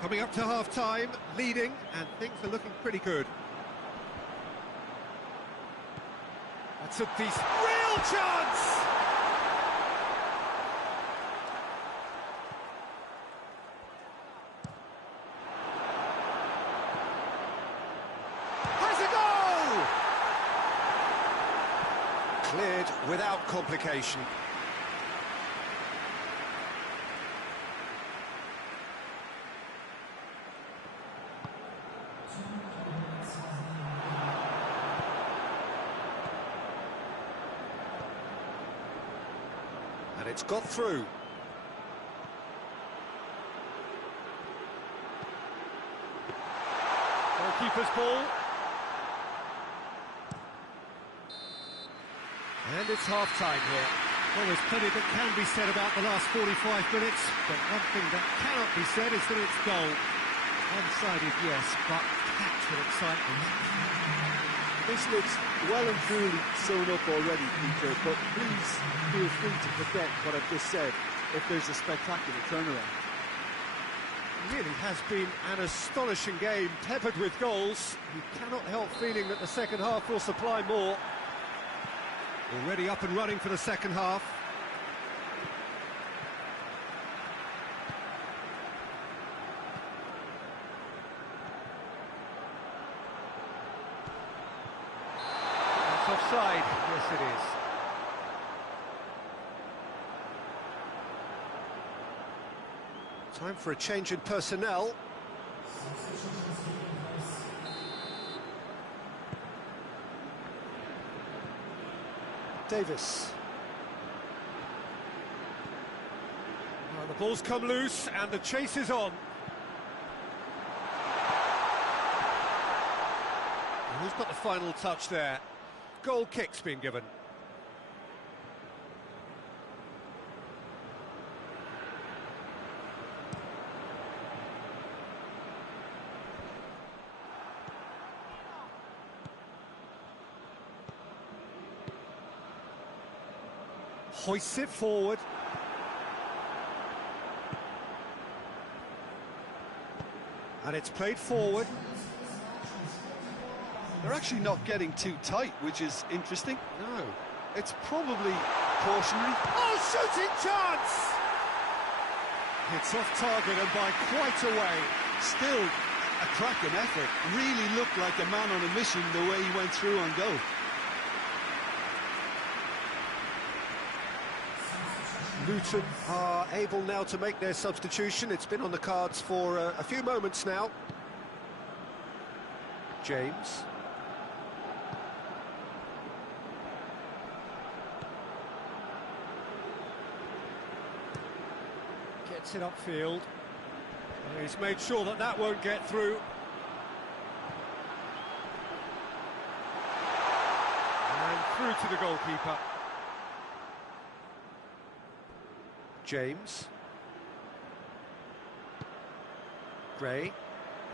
Coming up to half-time, leading, and things are looking pretty good. That's a decent... Real chance! Has a goal! Cleared without complication. And it's got through. Goalkeeper's ball. And it's half-time here. Well, there's plenty that can be said about the last 45 minutes, but one thing that cannot be said is that it's dull. One-sided, yes, but packed with excitement. This looks well and truly sewn up already, Peter, but please feel free to forget what I've just said if there's a spectacular turnaround. Really has been an astonishing game, peppered with goals. You cannot help feeling that the second half will supply more. Already up and running for the second half. That's offside. Yes, it is. Time for a change in personnel. Davis. Well, the ball's come loose and the chase is on. And who's got the final touch there? Goal kick's been given. Hoists it forward. And it's played forward. They're actually not getting too tight, which is interesting. No. It's probably cautionary. Oh, shooting chance! It's off target and by quite a way. Still a cracking effort. Really looked like a man on a mission the way he went through on goal. Luton are able now to make their substitution. It's been on the cards for a few moments now. James. Gets it upfield. He's made sure that that won't get through. And through to the goalkeeper. James. Gray.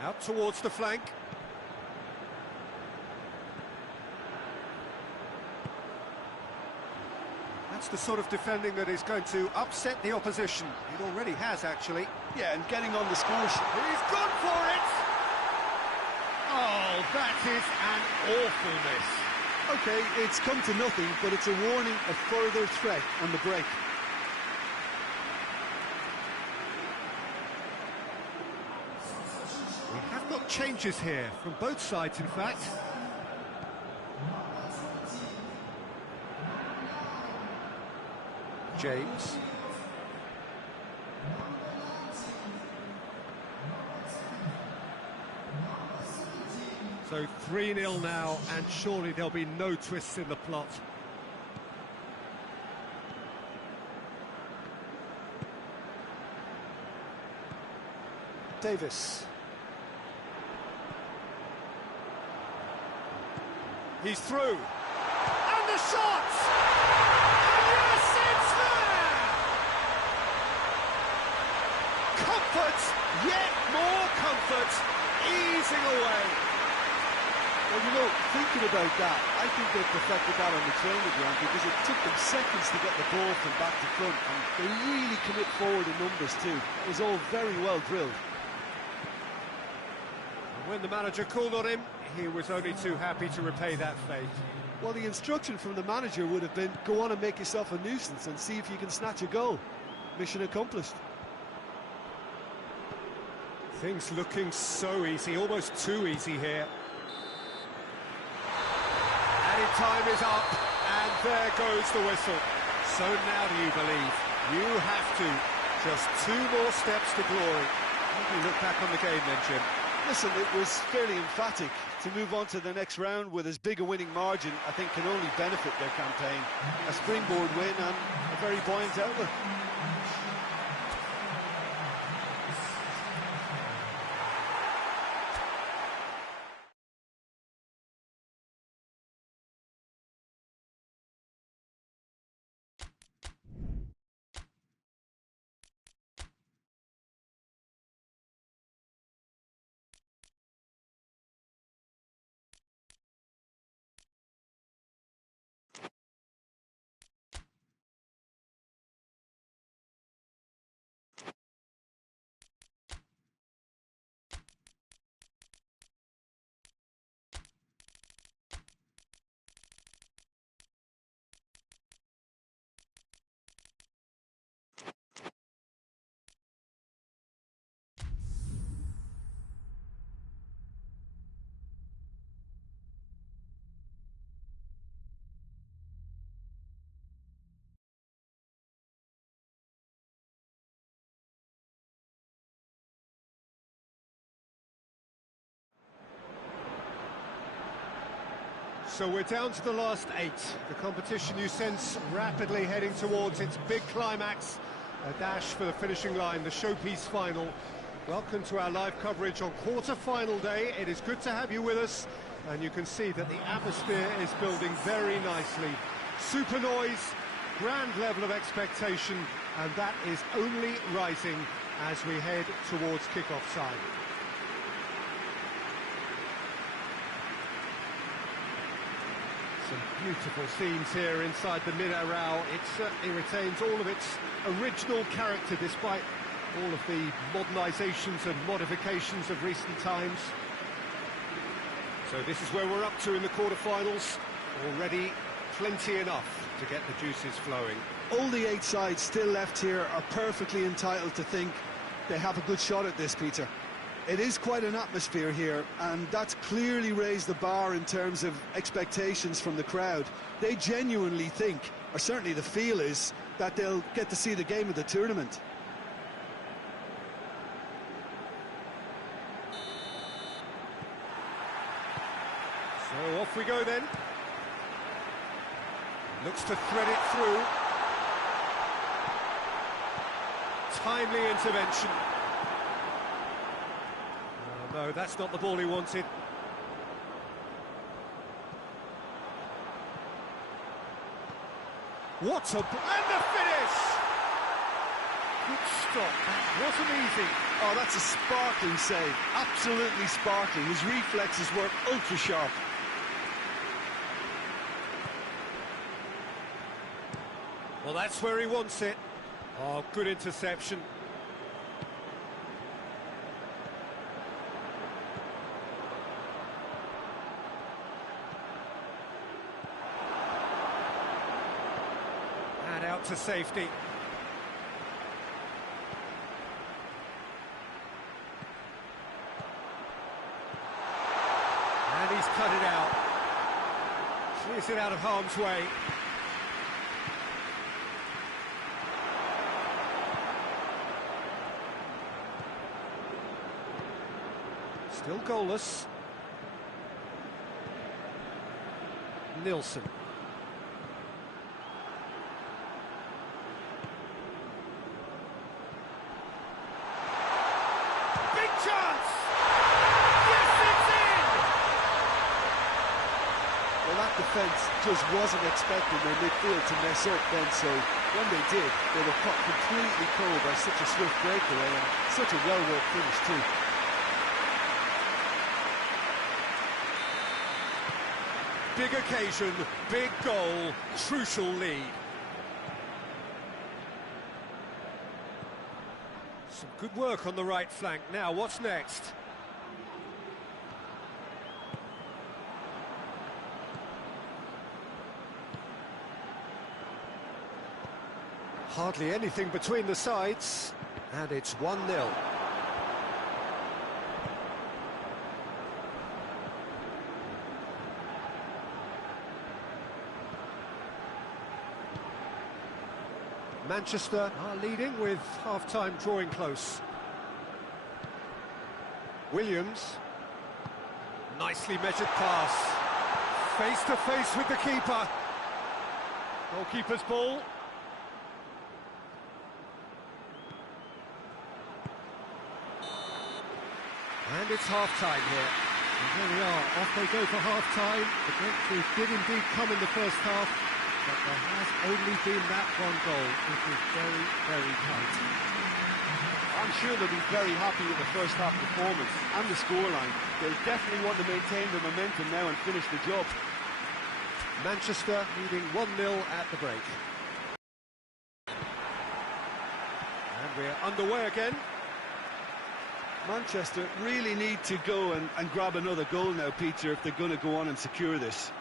Out towards the flank. That's the sort of defending that is going to upset the opposition. It already has, actually. Yeah, and getting on the score sheet. He's gone for it! Oh, that is an awful miss. Okay, it's come to nothing, but it's a warning of further threat on the break. We have got changes here, from both sides, in fact. James. So 3-0 now, and surely there'll be no twists in the plot. Davis. He's through. And the shot! And yes, it's there! Comfort, yet more comfort, easing away. Well, you know, thinking about that, I think they perfected that on the training ground because it took them seconds to get the ball from back to front, and they really commit forward in numbers too. It was all very well drilled. When the manager called on him, he was only too happy to repay that faith. Well, the instruction from the manager would have been, go on and make yourself a nuisance and see if you can snatch a goal. Mission accomplished. Things looking so easy, almost too easy here. Added time is up, and there goes the whistle. So now do you believe? You have to. Just 2 more steps to glory. How do you look back on the game then, Jim? Listen, it was fairly emphatic. To move on to the next round with as big a winning margin, I think can only benefit their campaign. A springboard win and a very buoyant outlook. So we're down to the last 8. The competition, you sense, rapidly heading towards its big climax. A dash for the finishing line, the showpiece final. Welcome to our live coverage on quarter-final day. It is good to have you with us, and you can see that the atmosphere is building very nicely. Super noise, grand level of expectation, and that is only rising as we head towards kick-off time. Some beautiful scenes here inside the Minarao. It certainly retains all of its original character despite all of the modernisations and modifications of recent times. So this is where we're up to in the quarter-finals. Already plenty enough to get the juices flowing. All the 8 sides still left here are perfectly entitled to think they have a good shot at this, Peter. It is quite an atmosphere here, and that's clearly raised the bar in terms of expectations from the crowd. They genuinely think, or certainly the feel is, that they'll get to see the game of the tournament. So off we go then. Looks to thread it through. Timely intervention. Oh, no, that's not the ball he wanted. What a... and the finish! Good stop, that wasn't easy. Oh, that's a sparkling save, absolutely sparkling. His reflexes work ultra sharp. Well, that's where he wants it. Oh, good interception. And out to safety. And he's cut it out. Clears it out of harm's way. Still goalless. Nilsson. Big chance! Yes, it's in! Well, that defence just wasn't expecting their midfield to mess up then, so when they did, they were caught completely cold by such a swift breakaway and such a well-worked finish too. Big occasion, big goal, crucial lead. Some good work on the right flank. Now, what's next? Hardly anything between the sides, and it's 1-0. Manchester are leading with half-time drawing close. Williams. Nicely measured pass. Face to face with the keeper. Goalkeeper's ball. And it's half-time here. And there we are, off they go for half-time. The breakthrough did indeed come in the first half, but there has only been that one goal. It was very, very tight. I'm sure they'll be very happy with the first half performance and the scoreline. They'll definitely want to maintain the momentum now and finish the job. Manchester leading 1-0 at the break. And we're underway again. Manchester really need to go and grab another goal now, Peter, if they're going to go on and secure this.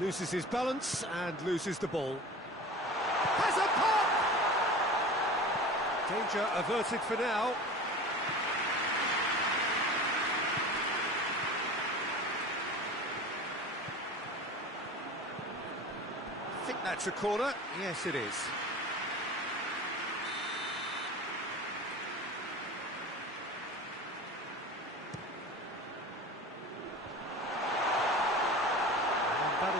Loses his balance and loses the ball. Has a pop! Danger averted for now. I think that's a corner. Yes, it is.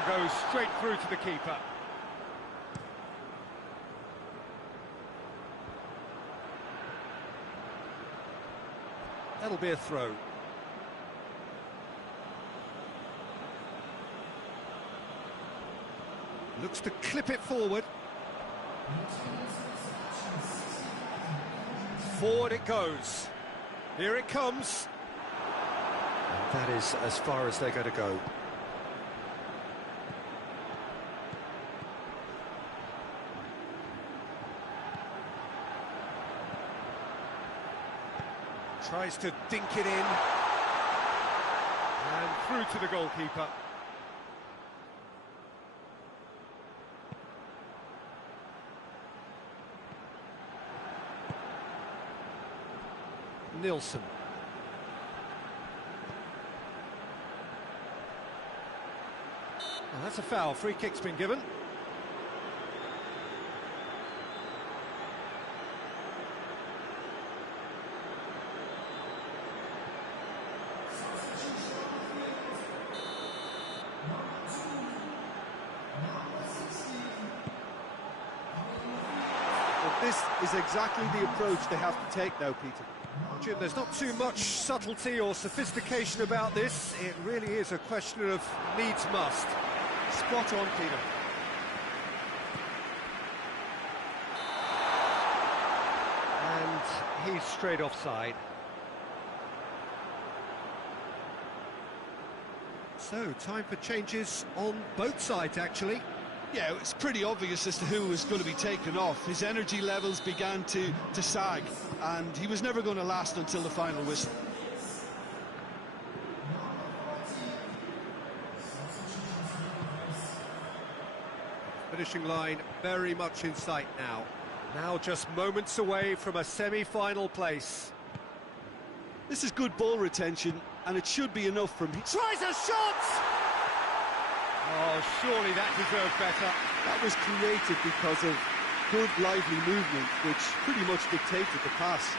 goes straight through to the keeper. That'll be a throw. Looks to clip it forward. Forward it goes. Here it comes. That is as far as they're going to go. Tries to dink it in. And through to the goalkeeper. Nilsson. Well, that's a foul. Free kick's been given. This is exactly the approach they have to take now, Peter. Jim, there's not too much subtlety or sophistication about this. It really is a question of needs must. Spot on, Peter. And he's straight offside. So, time for changes on both sides, actually. Yeah, it's pretty obvious as to who was going to be taken off. His energy levels began to sag, and he was never going to last until the final whistle. Finishing line very much in sight now. Now just moments away from a semi-final place. This is good ball retention, and it should be enough from him. Tries a shot! Oh, surely that deserved better. That was created because of good, lively movement, which pretty much dictated the pass.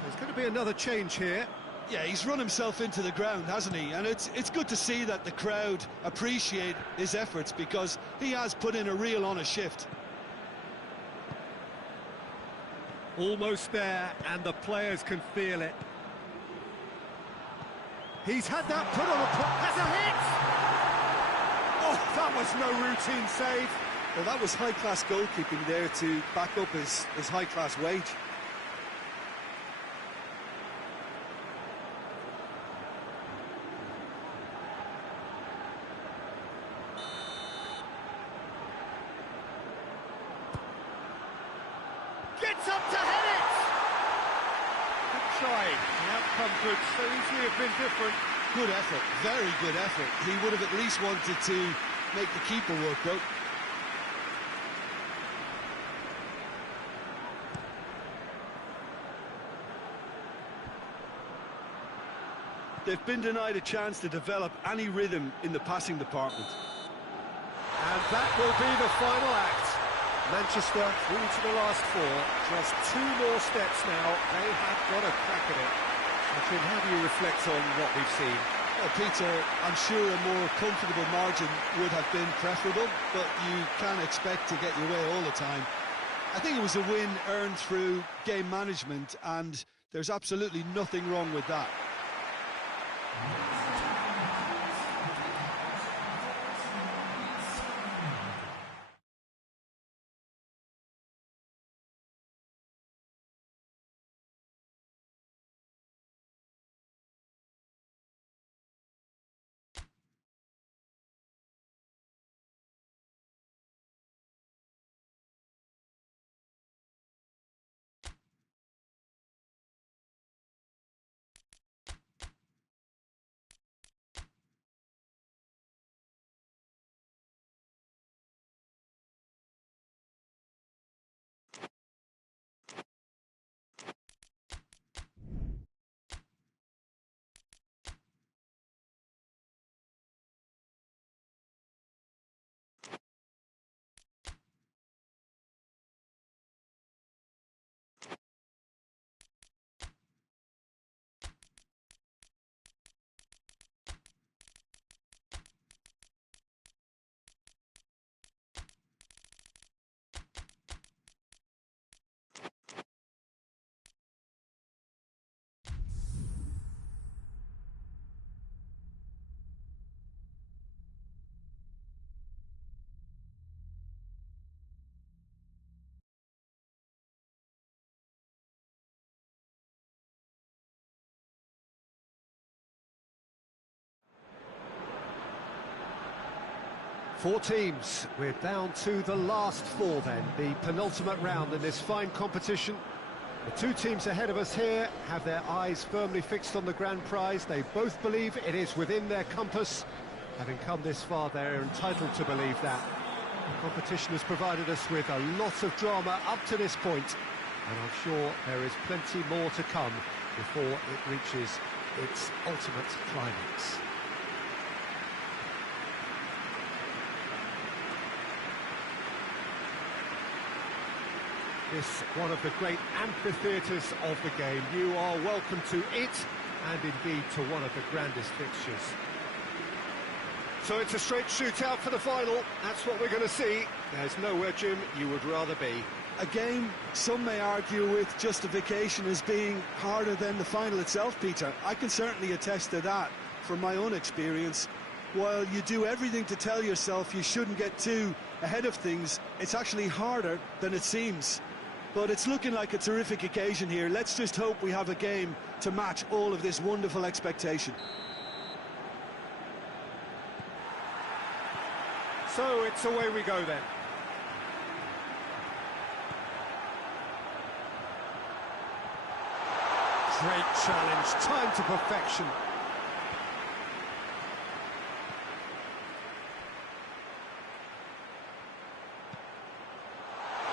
There's going to be another change here. Yeah, he's run himself into the ground, hasn't he? And it's good to see that the crowd appreciate his efforts, because he has put in a real honest shift. Almost there, and the players can feel it. He's had that put on a has a hit! Oh, that was no routine save. Well, that was high-class goalkeeping there to back up his high-class wage. Gets up to head it! Good try. The outcome could so easily have been different. Good effort, very good effort. He would have at least wanted to make the keeper work, though. They've been denied a chance to develop any rhythm in the passing department. And that will be the final act. Manchester through to the last four. Just two more steps now. They have got a crack at it. Jim, how do you reflect on what we've seen? Well, Peter, I'm sure a more comfortable margin would have been preferable, but you can't expect to get your way all the time. I think it was a win earned through game management, and there's absolutely nothing wrong with that. Four teams. We're down to the last four then, the penultimate round in this fine competition. The two teams ahead of us here have their eyes firmly fixed on the grand prize. They both believe it is within their compass. Having come this far, they're entitled to believe that. The competition has provided us with a lot of drama up to this point, and I'm sure there is plenty more to come before it reaches its ultimate climax. This one of the great amphitheatres of the game. You are welcome to it, and indeed to one of the grandest fixtures. So it's a straight shootout for the final. That's what we're going to see. There's nowhere, Jim, you would rather be. A game some may argue with justification as being harder than the final itself, Peter. I can certainly attest to that from my own experience. While you do everything to tell yourself you shouldn't get too ahead of things, it's actually harder than it seems. But it's looking like a terrific occasion here. Let's just hope we have a game to match all of this wonderful expectation. So it's away we go then. Great challenge, time to perfection.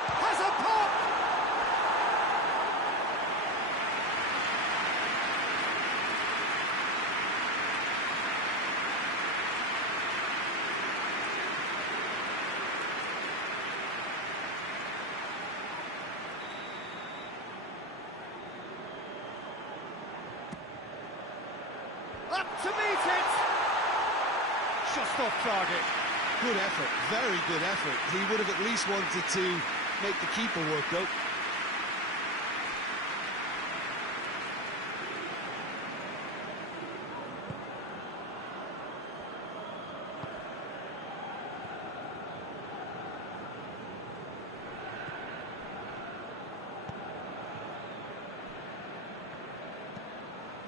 Has a pop! Up to meet it! Just off target. Good effort, very good effort. He would have at least wanted to make the keeper work, though.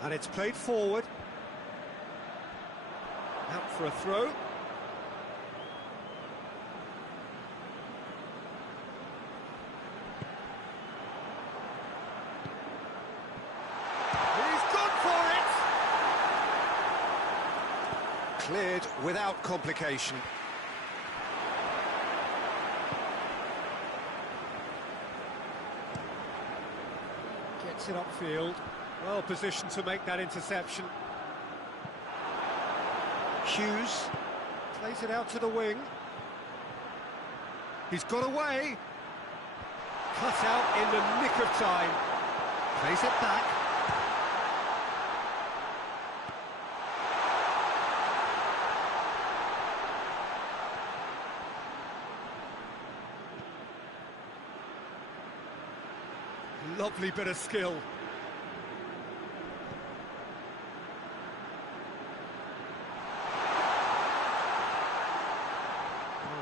And it's played forward. Out for a throw. He's gone for it! Cleared without complication. Gets it upfield. Well positioned to make that interception. Hughes plays it out to the wing. He's got away. Cut out in the nick of time. Plays it back. Lovely bit of skill.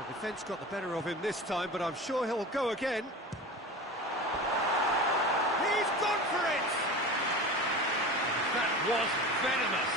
Defence got the better of him this time, but I'm sure he'll go again. He's gone for it! That was venomous.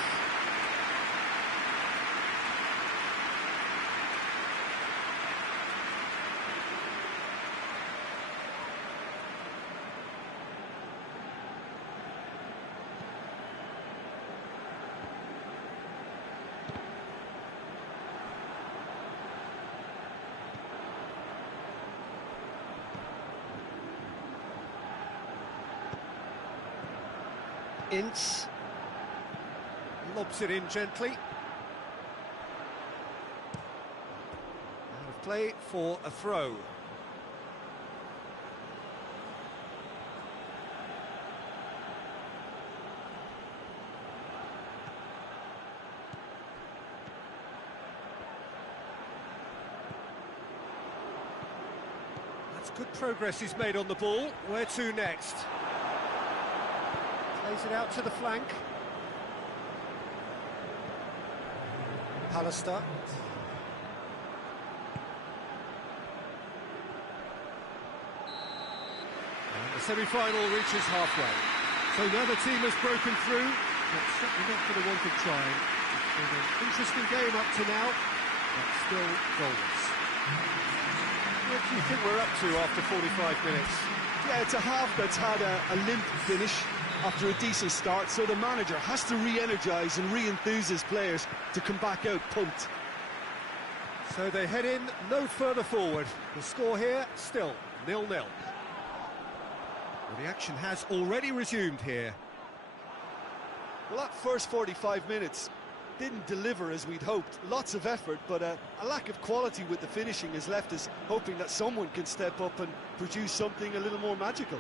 Ince lobs it in gently. Out of play for a throw. That's good progress he's made on the ball. Where to next? Plays it out to the flank. Pallister. And the semi-final reaches halfway. So now the team has broken through, but certainly not for the want of trying. It's been an interesting game up to now. but still goals. What do you think we're up to after 45 minutes? Yeah, it's a half that's had a limp finish after a decent start, so the manager has to re-energise and re-enthuse his players to come back out pumped. So they head in no further forward. The score here, still 0-0. Well, the action has already resumed here. Well, that first 45 minutes didn't deliver as we'd hoped. Lots of effort, but a lack of quality with the finishing has left us hoping that someone can step up and produce something a little more magical.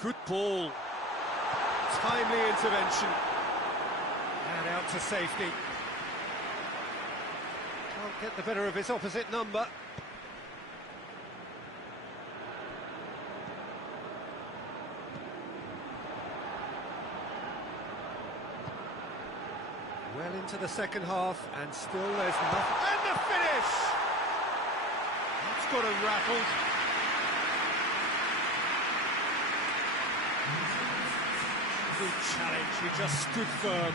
Good ball. Timely intervention. And out to safety. Can't get the better of his opposite number. Well into the second half, and still there's nothing. And the finish! That's got him rattled. Good challenge, he just stood firm.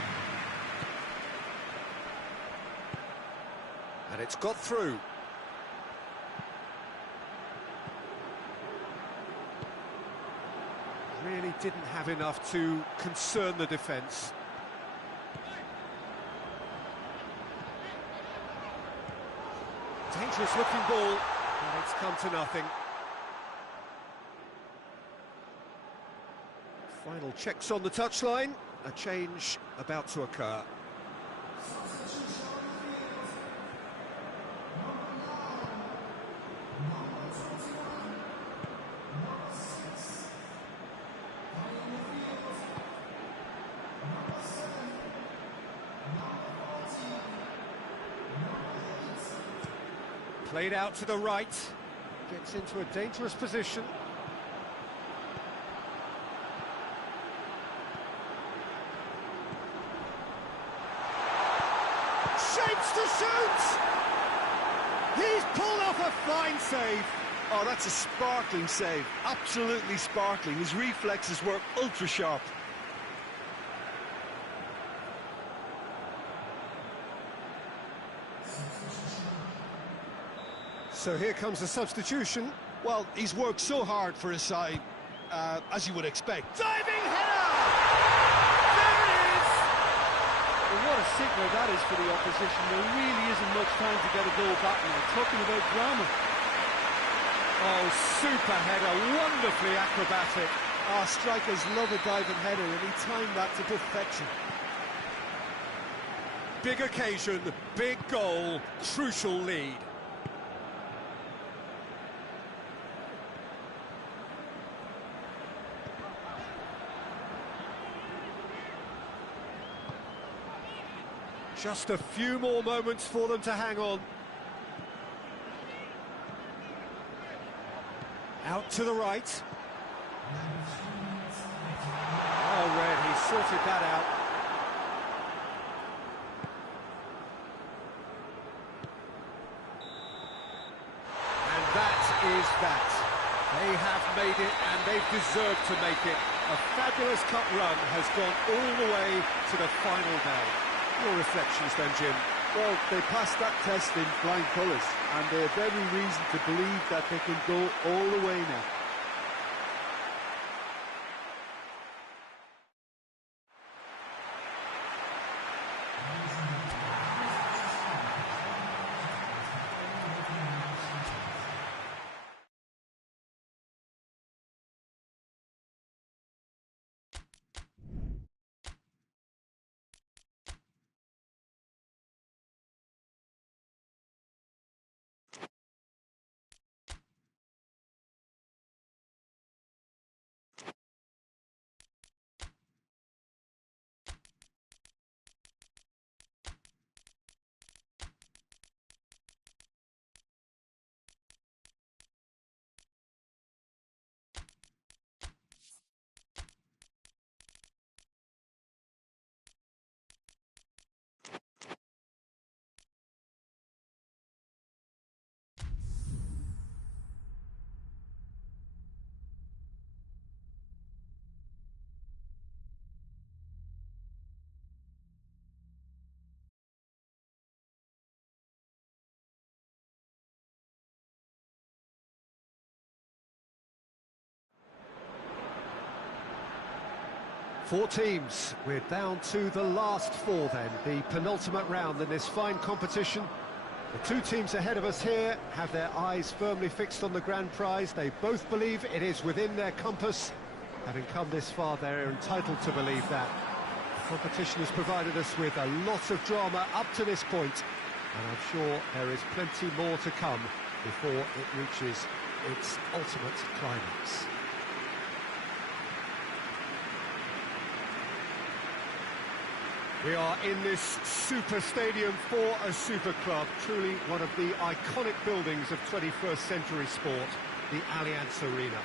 And it's got through. Really didn't have enough to concern the defence. Dangerous looking ball, and it's come to nothing. Final checks on the touchline, a change about to occur. Played out to the right, gets into a dangerous position. Shapes to shoot! He's pulled off a fine save. Oh, that's a sparkling save, absolutely sparkling. His reflexes were ultra sharp. So here comes the substitution. Well, he's worked so hard for his side, as you would expect. Diving header! There it is! Well, what a signal that is for the opposition. There really isn't much time to get a goal back now. Talking about drama. Oh, super header, wonderfully acrobatic. Strikers love a diving header, and he timed that to perfection. Big occasion, big goal, crucial lead. Just a few more moments for them to hang on. Out to the right. Oh, Red, he sorted that out. And that is that. They have made it, and they've deserved to make it. A fabulous cup run has gone all the way to the final day. Your reflections then, Jim? Well, they passed that test in flying colours, and they have every reason to believe that they can go all the way now. Four teams. We're down to the last four then, the penultimate round in this fine competition. The two teams ahead of us here have their eyes firmly fixed on the grand prize. They both believe it is within their compass. Having come this far, they're entitled to believe that. The competition has provided us with a lot of drama up to this point, and I'm sure there is plenty more to come before it reaches its ultimate climax. We are in this super stadium for a super club, truly one of the iconic buildings of 21st century sport, the Allianz Arena.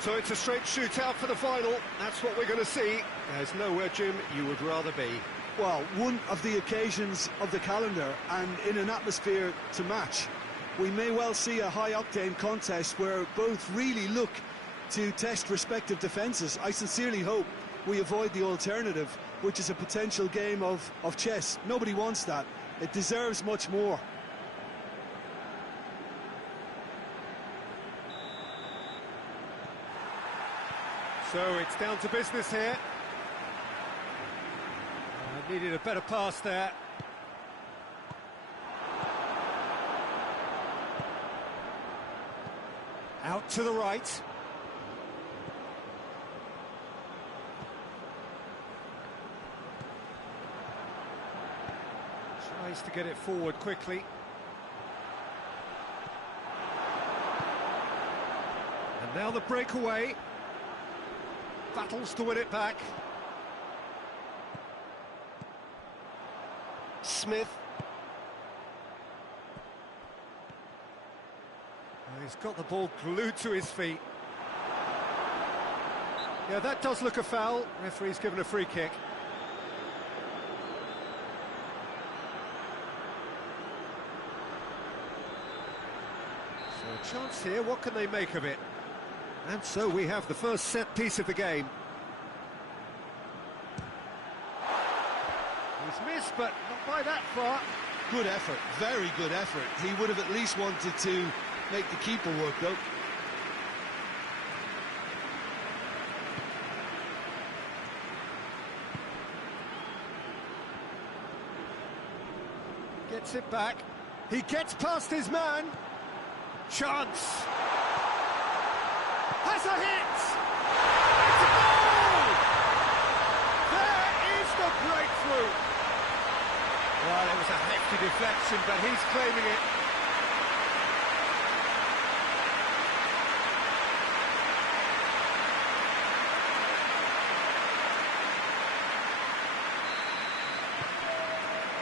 So it's a straight shootout for the final, that's what we're going to see. There's nowhere, Jim, you would rather be. Well, one of the occasions of the calendar, and in an atmosphere to match. We may well see a high-octane contest where both really look to test respective defences. I sincerely hope we avoid the alternative, which is a potential game of chess. Nobody wants that. It deserves much more. So it's down to business here. Needed a better pass there. Out to the right. Tries to get it forward quickly. And now the breakaway. Battles to win it back. Smith. He's got the ball glued to his feet. Yeah, that does look a foul. Referee's given a free kick. So a chance here, what can they make of it? And so we have the first set piece of the game. He's missed, but not by that far. Good effort, very good effort. He would have at least wanted to make the keeper work, though. Gets it back. He gets past his man. Chance. Has a hit! It's a goal! There is the breakthrough! Well, it was a hefty deflection, but he's claiming it.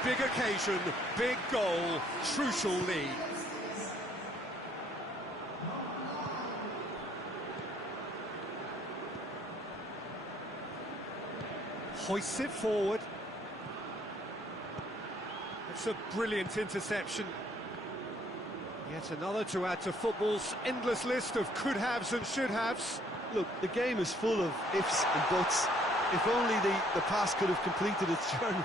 Big occasion, big goal, crucial lead. Hoists it forward. It's a brilliant interception. Yet another to add to football's endless list of could-haves and should-haves. Look, the game is full of ifs and buts. If only the pass could have completed its journey.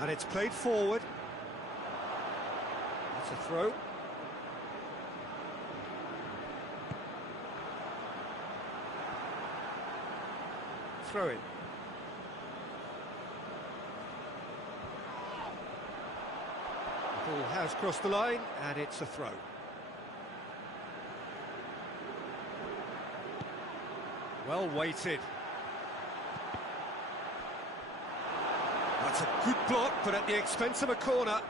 And it's played forward. It's a throw. Throw in. The ball has crossed the line, and it's a throw. Well weighted. That's a good block, but at the expense of a corner.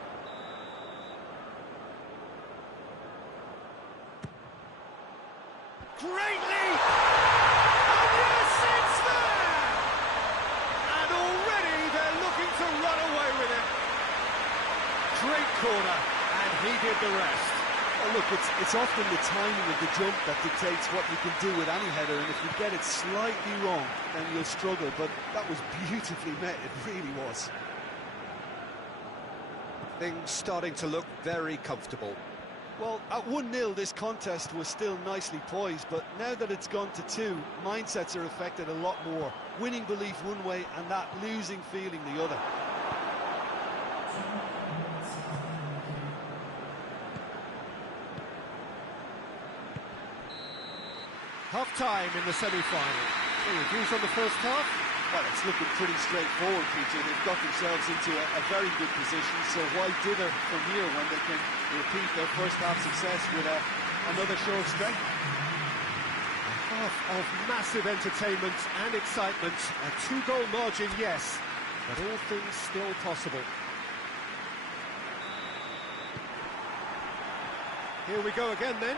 Great lead! And yes, it's there! And already they're looking to run away with it. Great corner, and he did the rest. Oh, look, it's often the timing of the jump that dictates what you can do with any header, and if you get it slightly wrong, then you'll struggle, but that was beautifully met, it really was. Things starting to look very comfortable. Well, at 1-0, this contest was still nicely poised, but now that it's gone to 2, mindsets are affected a lot more. Winning belief one way and that losing feeling the other. Half-time in the semi-final. Any views on the first half? Well, it's looking pretty straightforward, PJ. They've got themselves into a very good position, so why dither from here when they can repeat their first half success with another show of strength? Half of massive entertainment and excitement. A 2-goal margin, yes, but all things still possible. Here we go again then.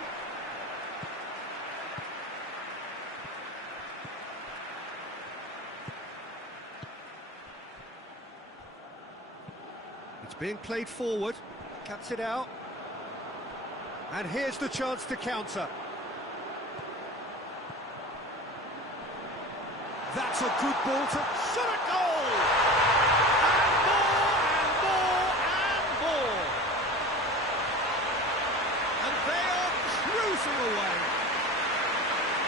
It's being played forward, cuts it out. And here's the chance to counter. That's a good ball to shot a goal! And more, and more, and more! And they are cruising away.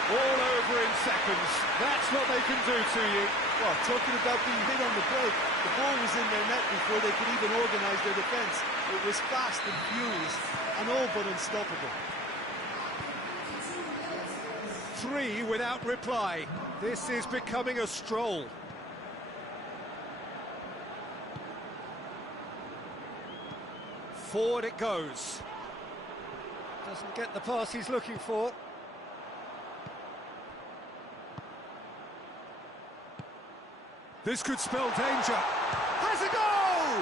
All over in seconds. That's what they can do to you. Well, talking about being hit on the break, the ball was in their net before they could even organise their defence. It was fast and furious, and all but unstoppable. 3 without reply. This is becoming a stroll. Forward it goes. Doesn't get the pass he's looking for. This could spell danger. Has a goal!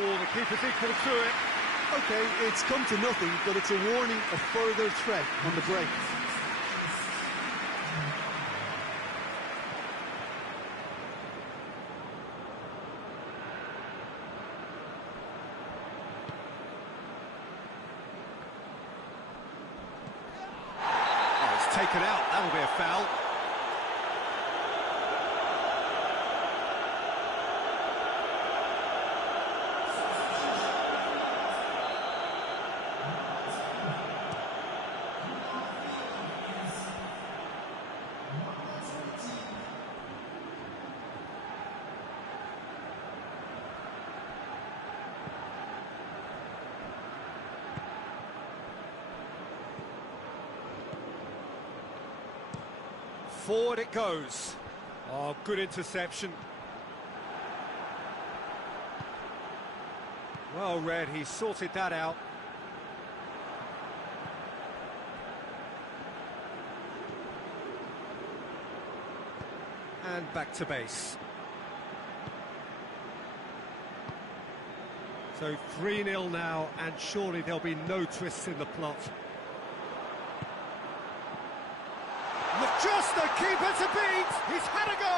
Oh, the keeper's equal to it. OK, it's come to nothing, but it's a warning of further threat on the break. Taken out, that'll be a foul. Forward it goes. Oh, good interception. Well read, he sorted that out. And back to base. So 3-0 now, and surely there'll be no twists in the plot. Just the keeper to beat! He's had a go!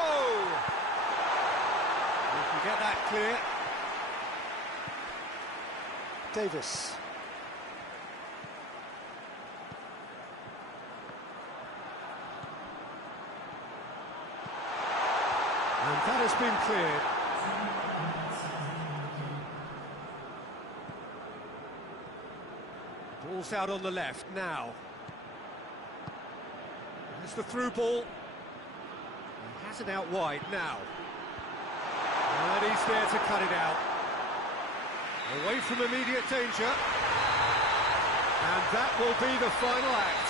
We can get that clear. Davis. And that has been cleared. Ball's out on the left now. It's the through ball. He has it out wide now. And he's there to cut it out. Away from immediate danger. And that will be the final act.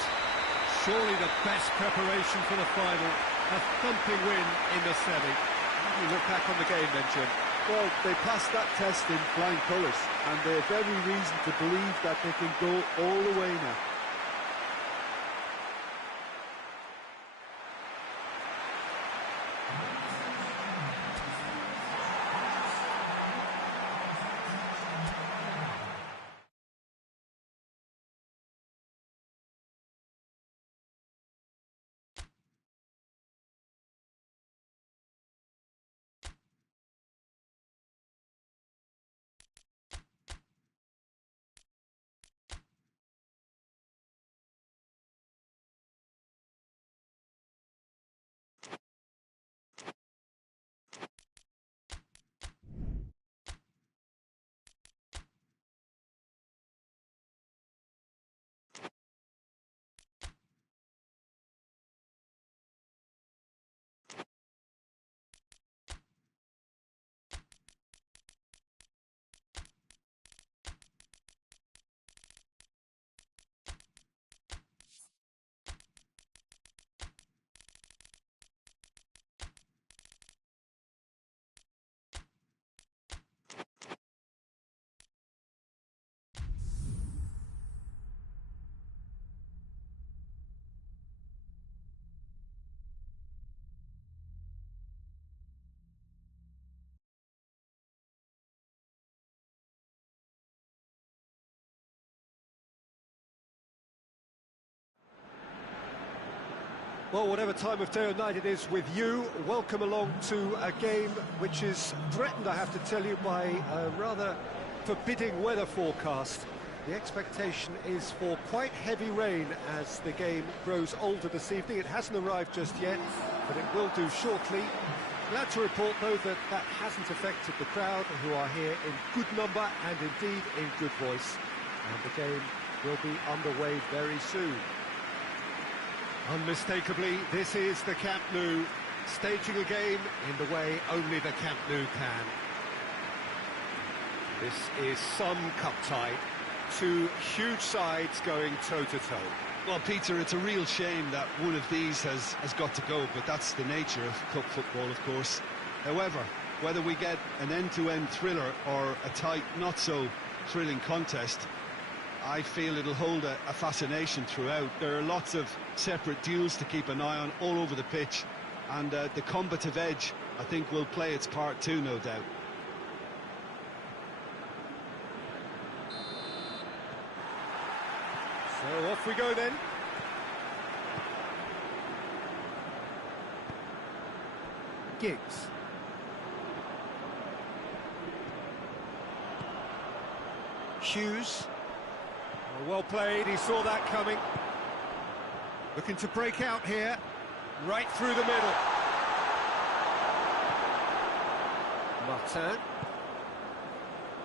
Surely the best preparation for the final. A thumping win in the semi. How do you look back on the game then, Jim? Well, they passed that test in flying colours, and they have every reason to believe that they can go all the way now. Well, whatever time of day or night it is with you, welcome along to a game which is threatened, I have to tell you, by a rather forbidding weather forecast. The expectation is for quite heavy rain as the game grows older this evening. It hasn't arrived just yet, but it will do shortly. Glad to report, though, that that hasn't affected the crowd, who are here in good number and indeed in good voice. And the game will be underway very soon. Unmistakably, this is the Camp Nou, staging a game in the way only the Camp Nou can. This is some cup tie, two huge sides going toe-to-toe. Well, Peter, it's a real shame that one of these has got to go, but that's the nature of cup football, of course. However, whether we get an end-to-end thriller or a tight, not-so-thrilling contest, I feel it'll hold a fascination throughout. There are lots of separate duels to keep an eye on all over the pitch, and the combative edge, I think, will play its part too, no doubt. So off we go then. Giggs. Hughes. Oh, well played, he saw that coming. Looking to break out here, right through the middle. Martin.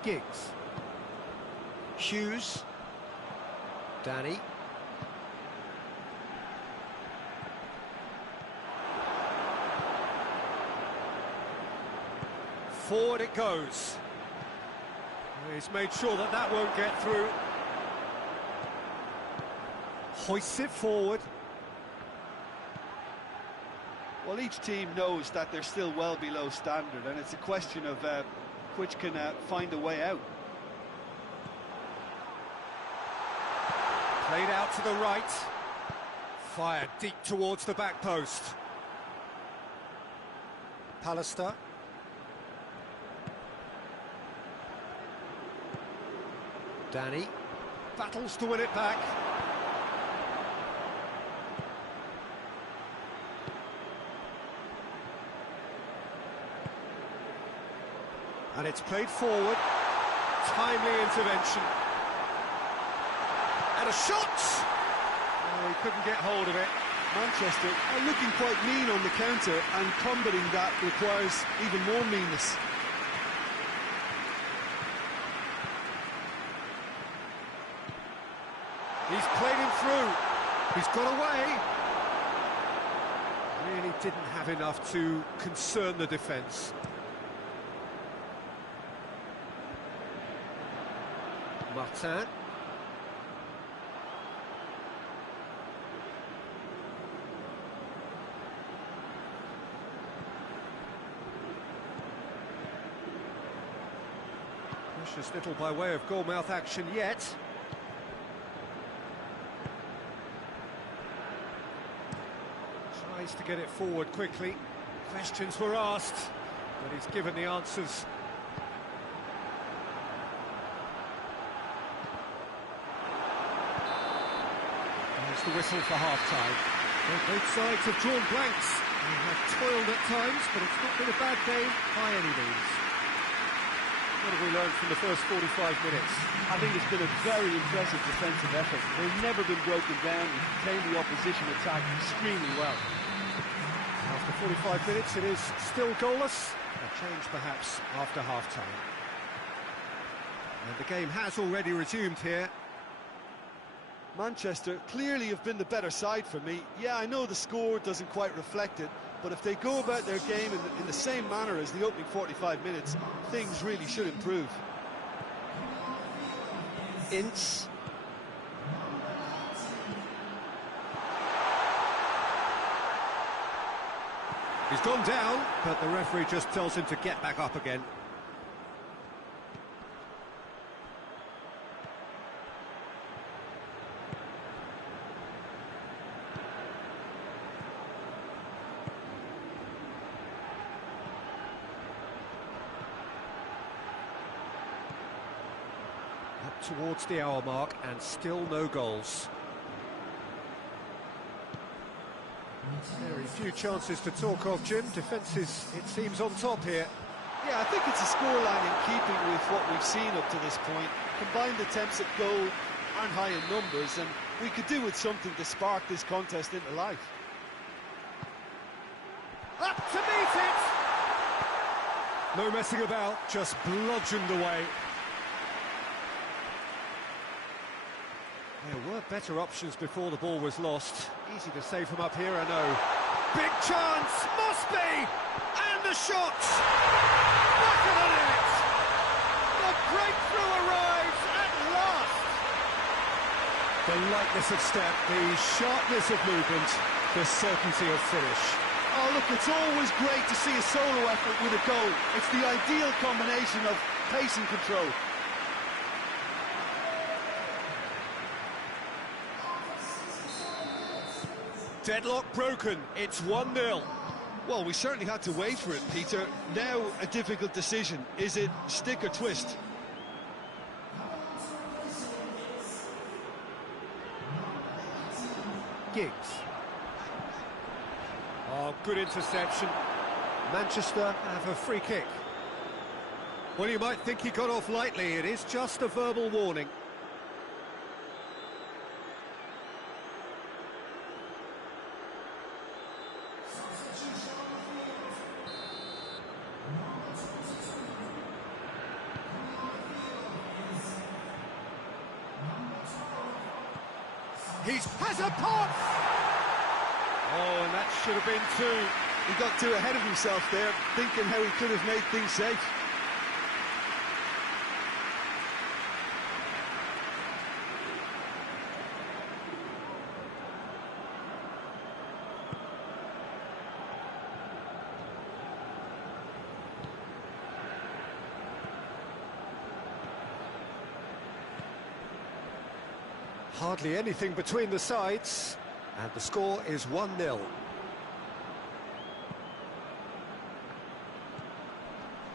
Giggs. Hughes. Danny. Forward it goes. He's made sure that that won't get through. Hoists it forward. Well, each team knows that they're still well below standard, and it's a question of which can find a way out. Played out to the right. Fired deep towards the back post. Pallister. Danny. Battles to win it back. And it's played forward. Timely intervention. And a shot! Oh, he couldn't get hold of it. Manchester are looking quite mean on the counter, and combating that requires even more meanness. He's played him through. He's got away. Really didn't have enough to concern the defence. Martin. Precious little by way of goalmouth action yet. Tries to get it forward quickly. Questions were asked, but he's given the answers. The whistle for half-time. Both sides have drawn blanks. They have toiled at times, but it's not been a bad game by any means. What have we learned from the first 45 minutes? I think it's been a very impressive defensive effort. They've never been broken down and contained the opposition attack extremely well. After 45 minutes, it is still goalless. A change, perhaps, after half-time. And the game has already resumed here. Manchester clearly have been the better side for me. Yeah, I know the score doesn't quite reflect it, but if they go about their game in the same manner as the opening 45 minutes, things really should improve. Ince. He's gone down, but the referee just tells him to get back up again. Up towards the hour mark and still no goals. Very few chances to talk of, Jim. Defence is, it seems, on top here. Yeah, I think it's a scoreline in keeping with what we've seen up to this point. Combined attempts at goal aren't high in numbers, and we could do with something to spark this contest into life. Up to meet it! No messing about, just bludgeoned away. There were better options before the ball was lost. Easy to save from up here, I know. Big chance, must be! And the shot! Back of the net! The breakthrough arrives at last! The lightness of step, the sharpness of movement, the certainty of finish. Oh, look, it's always great to see a solo effort with a goal. It's the ideal combination of pace and control. Deadlock broken, it's 1-0. Well, we certainly had to wait for it, Peter. Now a difficult decision. Is it stick or twist? Giggs. Oh, good interception. Manchester have a free kick. Well, you might think he got off lightly. It is just a verbal warning. He has a pop! Oh, and that should have been two. He got too ahead of himself there, thinking how he could have made things safe. Hardly anything between the sides, and the score is 1-0.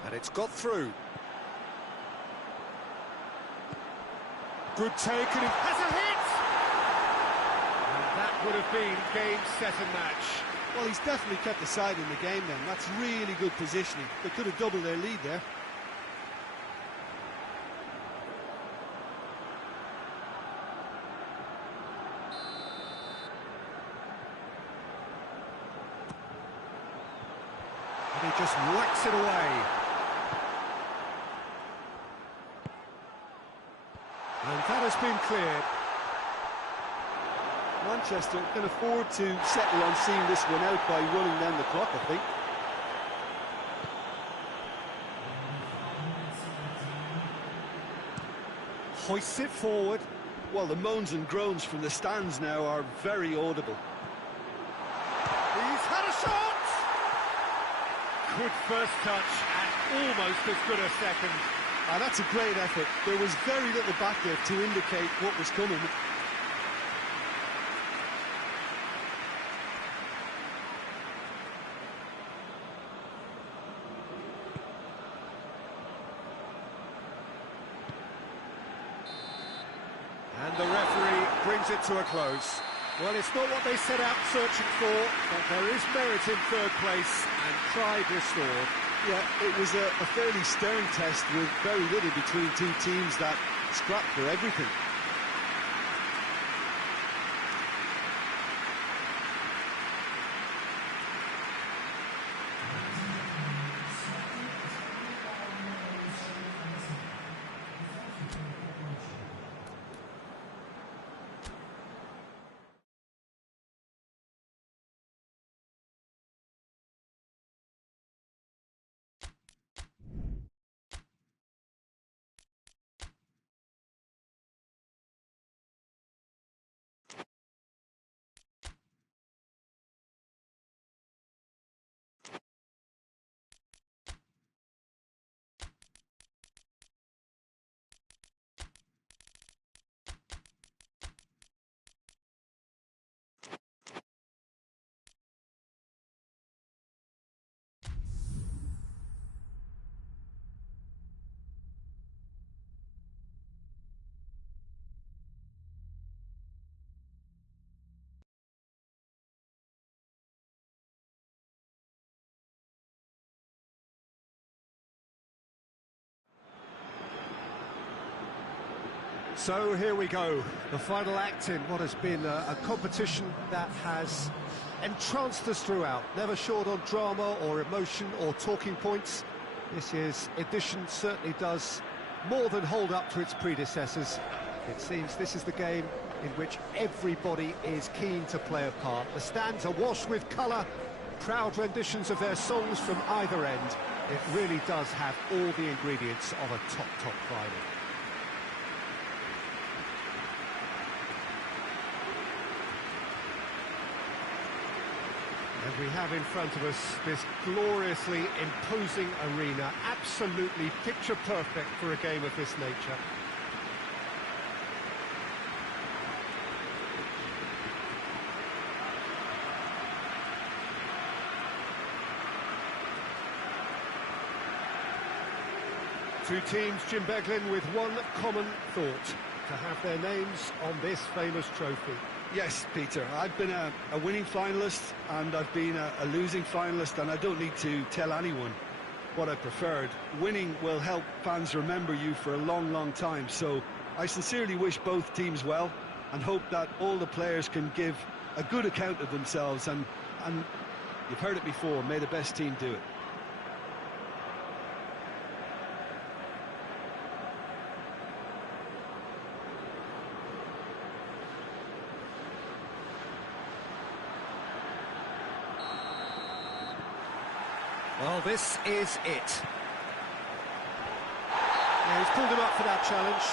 And it's got through. Good take, and it has a hit! And that would have been game, set and match. Well, he's definitely kept the side in the game then. That's really good positioning. They could have doubled their lead there. He just whacks it away. And that has been cleared. Manchester can afford to settle on seeing this one out by running down the clock, I think. Hoists it forward. Well, the moans and groans from the stands now are very audible. He's had a shot! Good first touch and almost as good a second. That's a great effort. There was very little back there to indicate what was coming. And the referee brings it to a close. Well, it's not what they set out searching for, but there is merit in third place and pride restored. Yeah, it was a fairly stern test with very little between two teams that scrapped for everything. So here we go, the final act in what has been a competition that has entranced us throughout, never short on drama or emotion or talking points. This year's edition certainly does more than hold up to its predecessors. It seems this is the game in which everybody is keen to play a part. The stands are washed with colour, proud renditions of their songs from either end. It really does have all the ingredients of a top final. And we have in front of us this gloriously imposing arena, absolutely picture perfect for a game of this nature. Two teams, Jim Beglin, with one common thought: to have their names on this famous trophy. Yes, Peter, I've been a winning finalist and I've been a losing finalist, and I don't need to tell anyone what I preferred. Winning will help fans remember you for a long, long time, so I sincerely wish both teams well and hope that all the players can give a good account of themselves, and you've heard it before, may the best team do it. Well, this is it. Yeah, he's pulled him up for that challenge.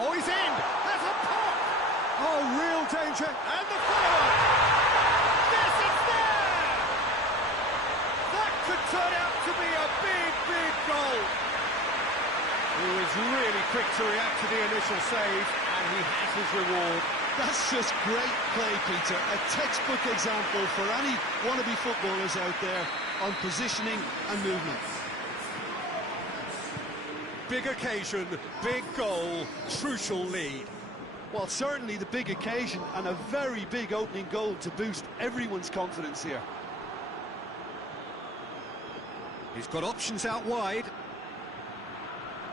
Oh, he's in! That's a pop! Oh, real danger, and the follow-up! Yes, it's there! That could turn out to be a big, big goal. He was really quick to react to the initial save, and he has his reward. That's just great play, Peter. A textbook example for any wannabe footballers out there on positioning and movement. Big occasion, big goal, crucial lead. Well, certainly the big occasion and a very big opening goal to boost everyone's confidence here. He's got options out wide.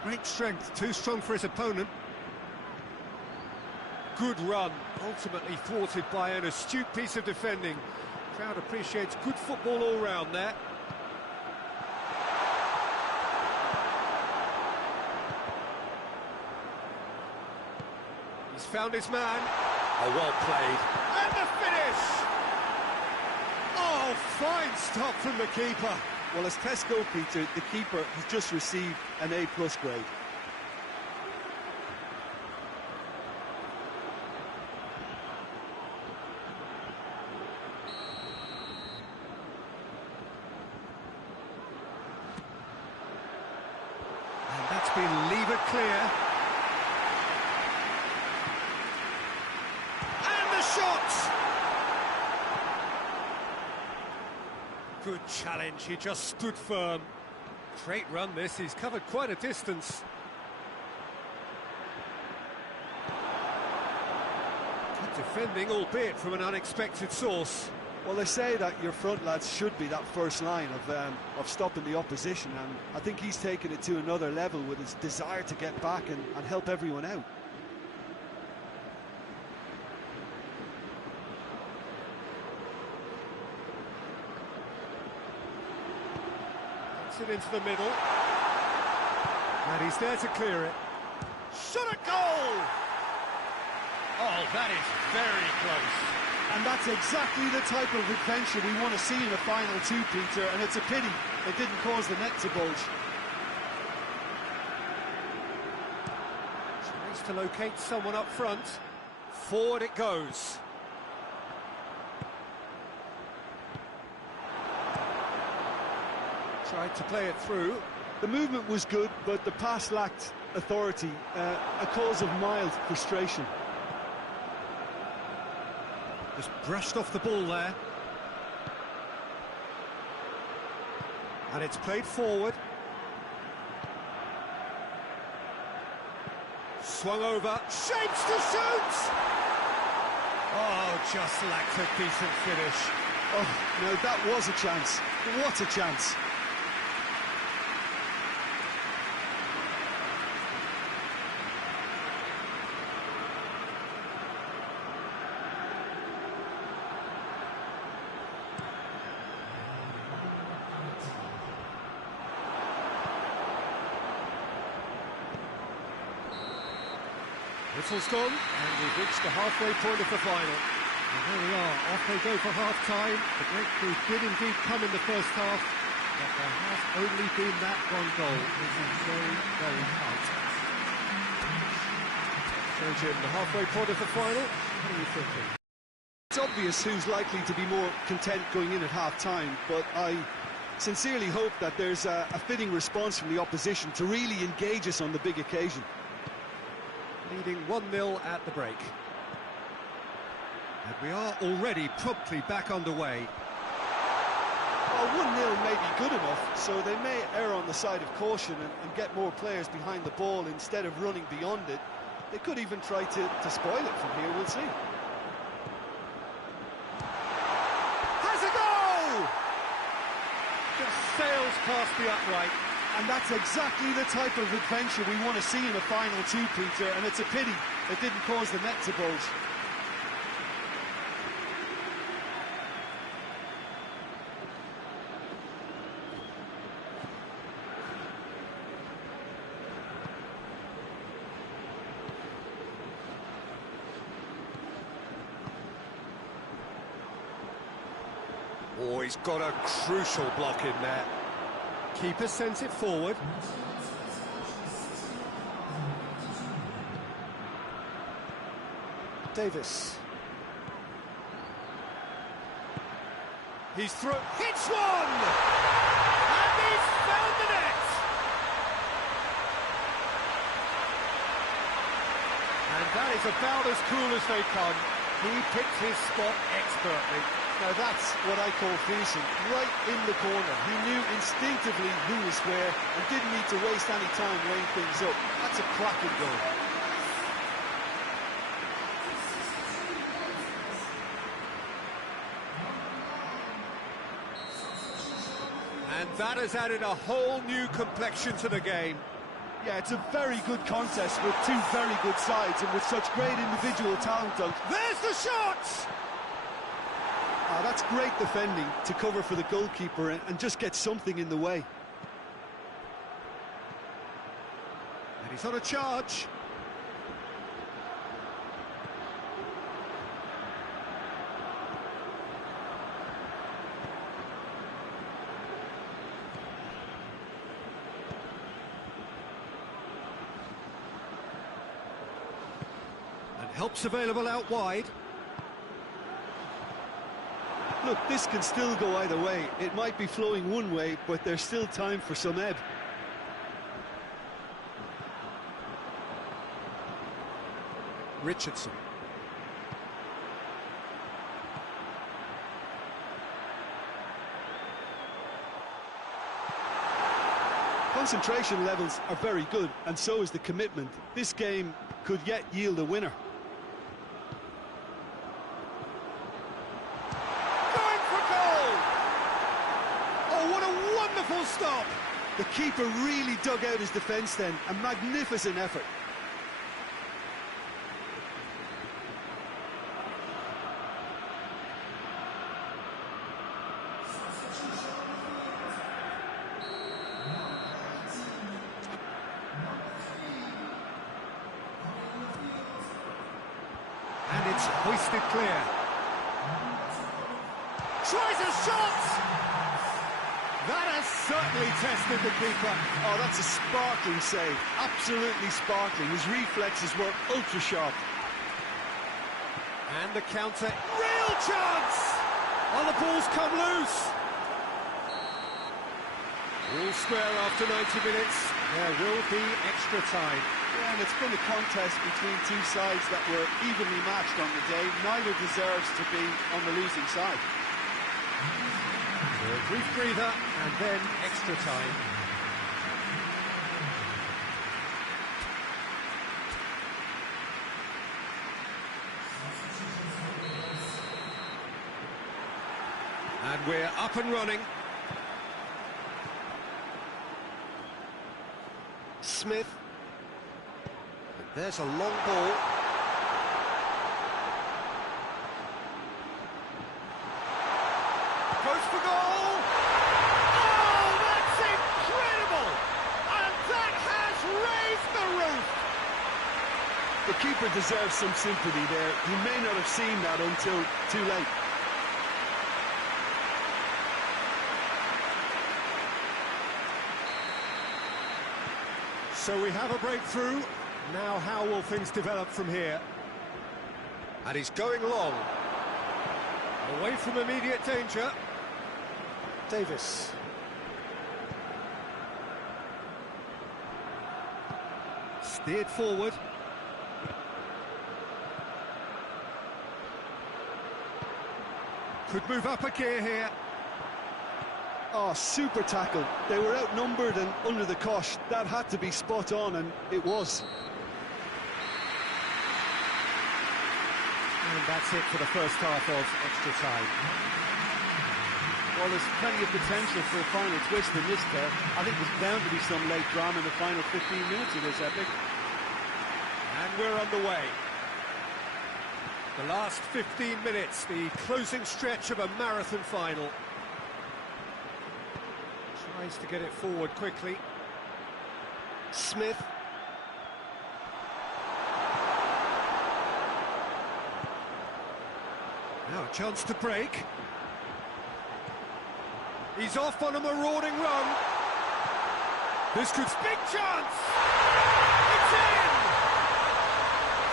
Great strength, too strong for his opponent. Good run, ultimately thwarted by an astute piece of defending. Crowd appreciates good football all round there. He's found his man. Oh, well played. And the finish! Oh, fine stop from the keeper. Well, as tests go, Peter, the keeper has just received an A+ grade. And that's been levered clear. Good challenge, he just stood firm. Great run this, he's covered quite a distance. Good defending, albeit from an unexpected source. Well, they say that your front lads should be that first line of stopping the opposition, and I think he's taken it to another level with his desire to get back and help everyone out. It into the middle, and he's there to clear it. Shot a goal! Oh, that is very close. And that's exactly the type of adventure we want to see in a final too, Peter, and it's a pity it didn't cause the net to bulge. Tries to locate someone up front. Forward it goes. Tried to play it through. The movement was good, but the pass lacked authority, a cause of mild frustration. Just brushed off the ball there. And it's played forward. Swung over, shapes to shoot! Oh, just lacked a decent finish. Oh, no, that was a chance. What a chance. Whistle's gone, and we've reached the halfway point of the final. And there we are, off they go for half-time. The breakthrough did indeed come in the first half, but there has only been that one goal. This is very, very tight. So, Jim, the halfway point of the final, what are you thinking? It's obvious who's likely to be more content going in at half-time, but I sincerely hope that there's a fitting response from the opposition to really engage us on the big occasion. Leading 1-0 at the break. And we are already promptly back underway. Well, 1-0 may be good enough, so they may err on the side of caution and get more players behind the ball instead of running beyond it. They could even try to spoil it from here, we'll see. Has a goal! Just sails past the upright. And that's exactly the type of adventure we want to see in a final two, Peter, and it's a pity it didn't cause the net to bulge. Oh, he's got a crucial block in there. Keeper sends it forward. Davis. He's through. Hits one! And he's found the net! And that is about as cool as they come. He picked his spot expertly. Now that's what I call finishing, right in the corner. He knew instinctively who was where and didn't need to waste any time weighing things up. That's a cracking goal. And that has added a whole new complexion to the game. Yeah, it's a very good contest with two very good sides and with such great individual talent. There's the shot! That's great defending to cover for the goalkeeper and just get something in the way. And he's on a charge. And help's available out wide. Look, this can still go either way. It might be flowing one way, but there's still time for some ebb. Richardson. Concentration levels are very good, and so is the commitment. This game could yet yield a winner. Full stop. The keeper really dug out his defence then. A magnificent effort. And it's hoisted clear. Tries a shot! That has certainly tested the keeper. Oh, that's a sparkling save. Absolutely sparkling. His reflexes were ultra-sharp. And the counter. Real chance! Oh, the ball's come loose. All square after 90 minutes. There will be extra time. Yeah, and it's been a contest between two sides that were evenly matched on the day. Neither deserves to be on the losing side. So a brief breather, and then extra time. And we're up and running. Smith. And there's a long ball. Goes for goal! Oh, that's incredible! And that has raised the roof! The keeper deserves some sympathy there. He may not have seen that until too late. So we have a breakthrough. Now how will things develop from here? And he's going long. Away from immediate danger. Davis. Steered forward. Could move up a gear here. Oh, super tackle. They were outnumbered and under the cosh. That had to be spot on, and it was. And that's it for the first half of extra time. Well, there's plenty of potential for a final twist in this there. I think there's bound to be some late drama in the final 15 minutes of this epic. And we're underway. The last 15 minutes, the closing stretch of a marathon final. Tries to get it forward quickly. Smith. Now a chance to break. He's off on a marauding run. This could... Big chance! It's in!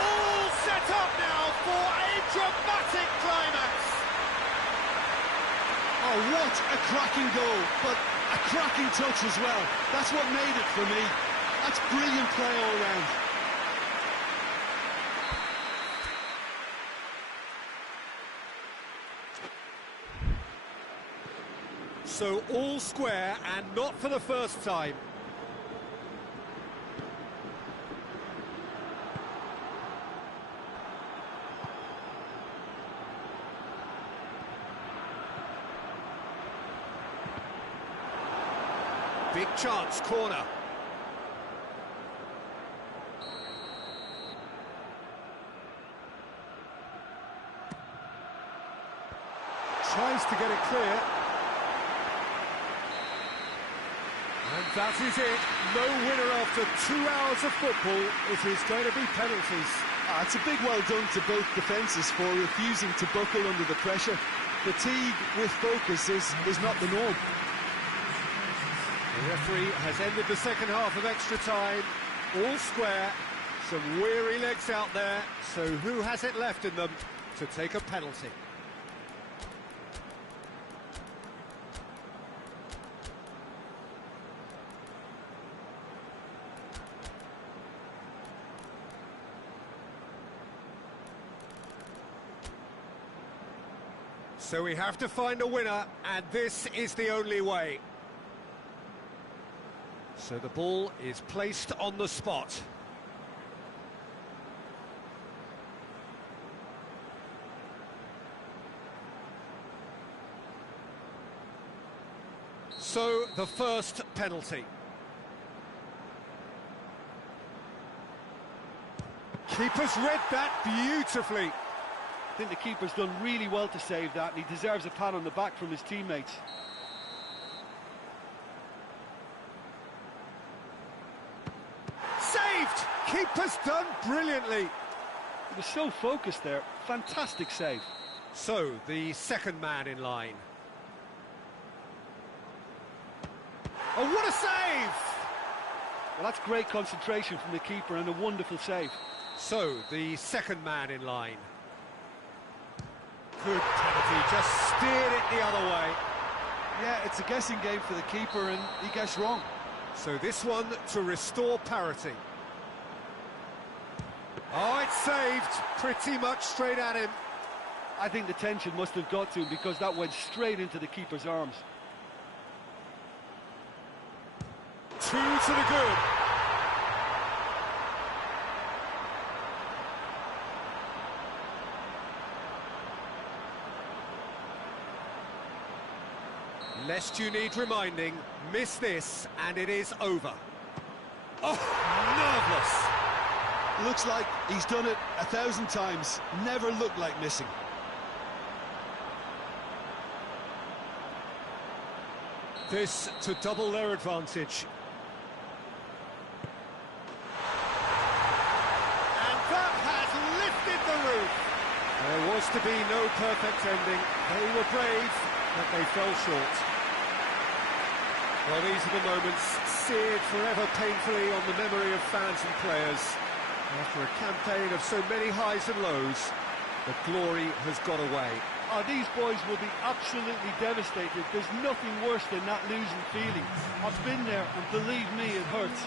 All set up now for a dramatic climax. Oh, what a cracking goal, but a cracking touch as well. That's what made it for me. That's brilliant play all round. So all square, and not for the first time. Big chance, corner. Tries to get it clear. And that is it. No winner after 2 hours of football. It is going to be penalties. It's a big well done to both defences for refusing to buckle under the pressure. Fatigue with focus is not the norm. The referee has ended the second half of extra time. All square. Some weary legs out there. So who has it left in them to take a penalty? So we have to find a winner, and this is the only way. So the ball is placed on the spot. So the first penalty. Keeper's read that beautifully. I think the keeper's done really well to save that, and he deserves a pat on the back from his teammates. Saved! Keeper's done brilliantly. He was so focused there. Fantastic save. So, the second man in line. Oh, what a save! Well, that's great concentration from the keeper and a wonderful save. So, the second man in line. Good penalty, just steered it the other way. Yeah, it's a guessing game for the keeper, and he guessed wrong. So this one to restore parity. Oh, it's saved, pretty much straight at him. I think the tension must have got to him because that went straight into the keeper's arms. 2 to the good. Lest you need reminding, miss this and it is over. Oh, nerveless. Looks like he's done it 1,000 times. Never looked like missing. This to double their advantage. And that has lifted the roof. There was to be no perfect ending. They were brave, but they fell short. Well, these are the moments seared forever painfully on the memory of fans and players. After a campaign of so many highs and lows, the glory has got away. Oh, these boys will be absolutely devastated. There's nothing worse than that losing feeling. I've been there, and believe me, it hurts.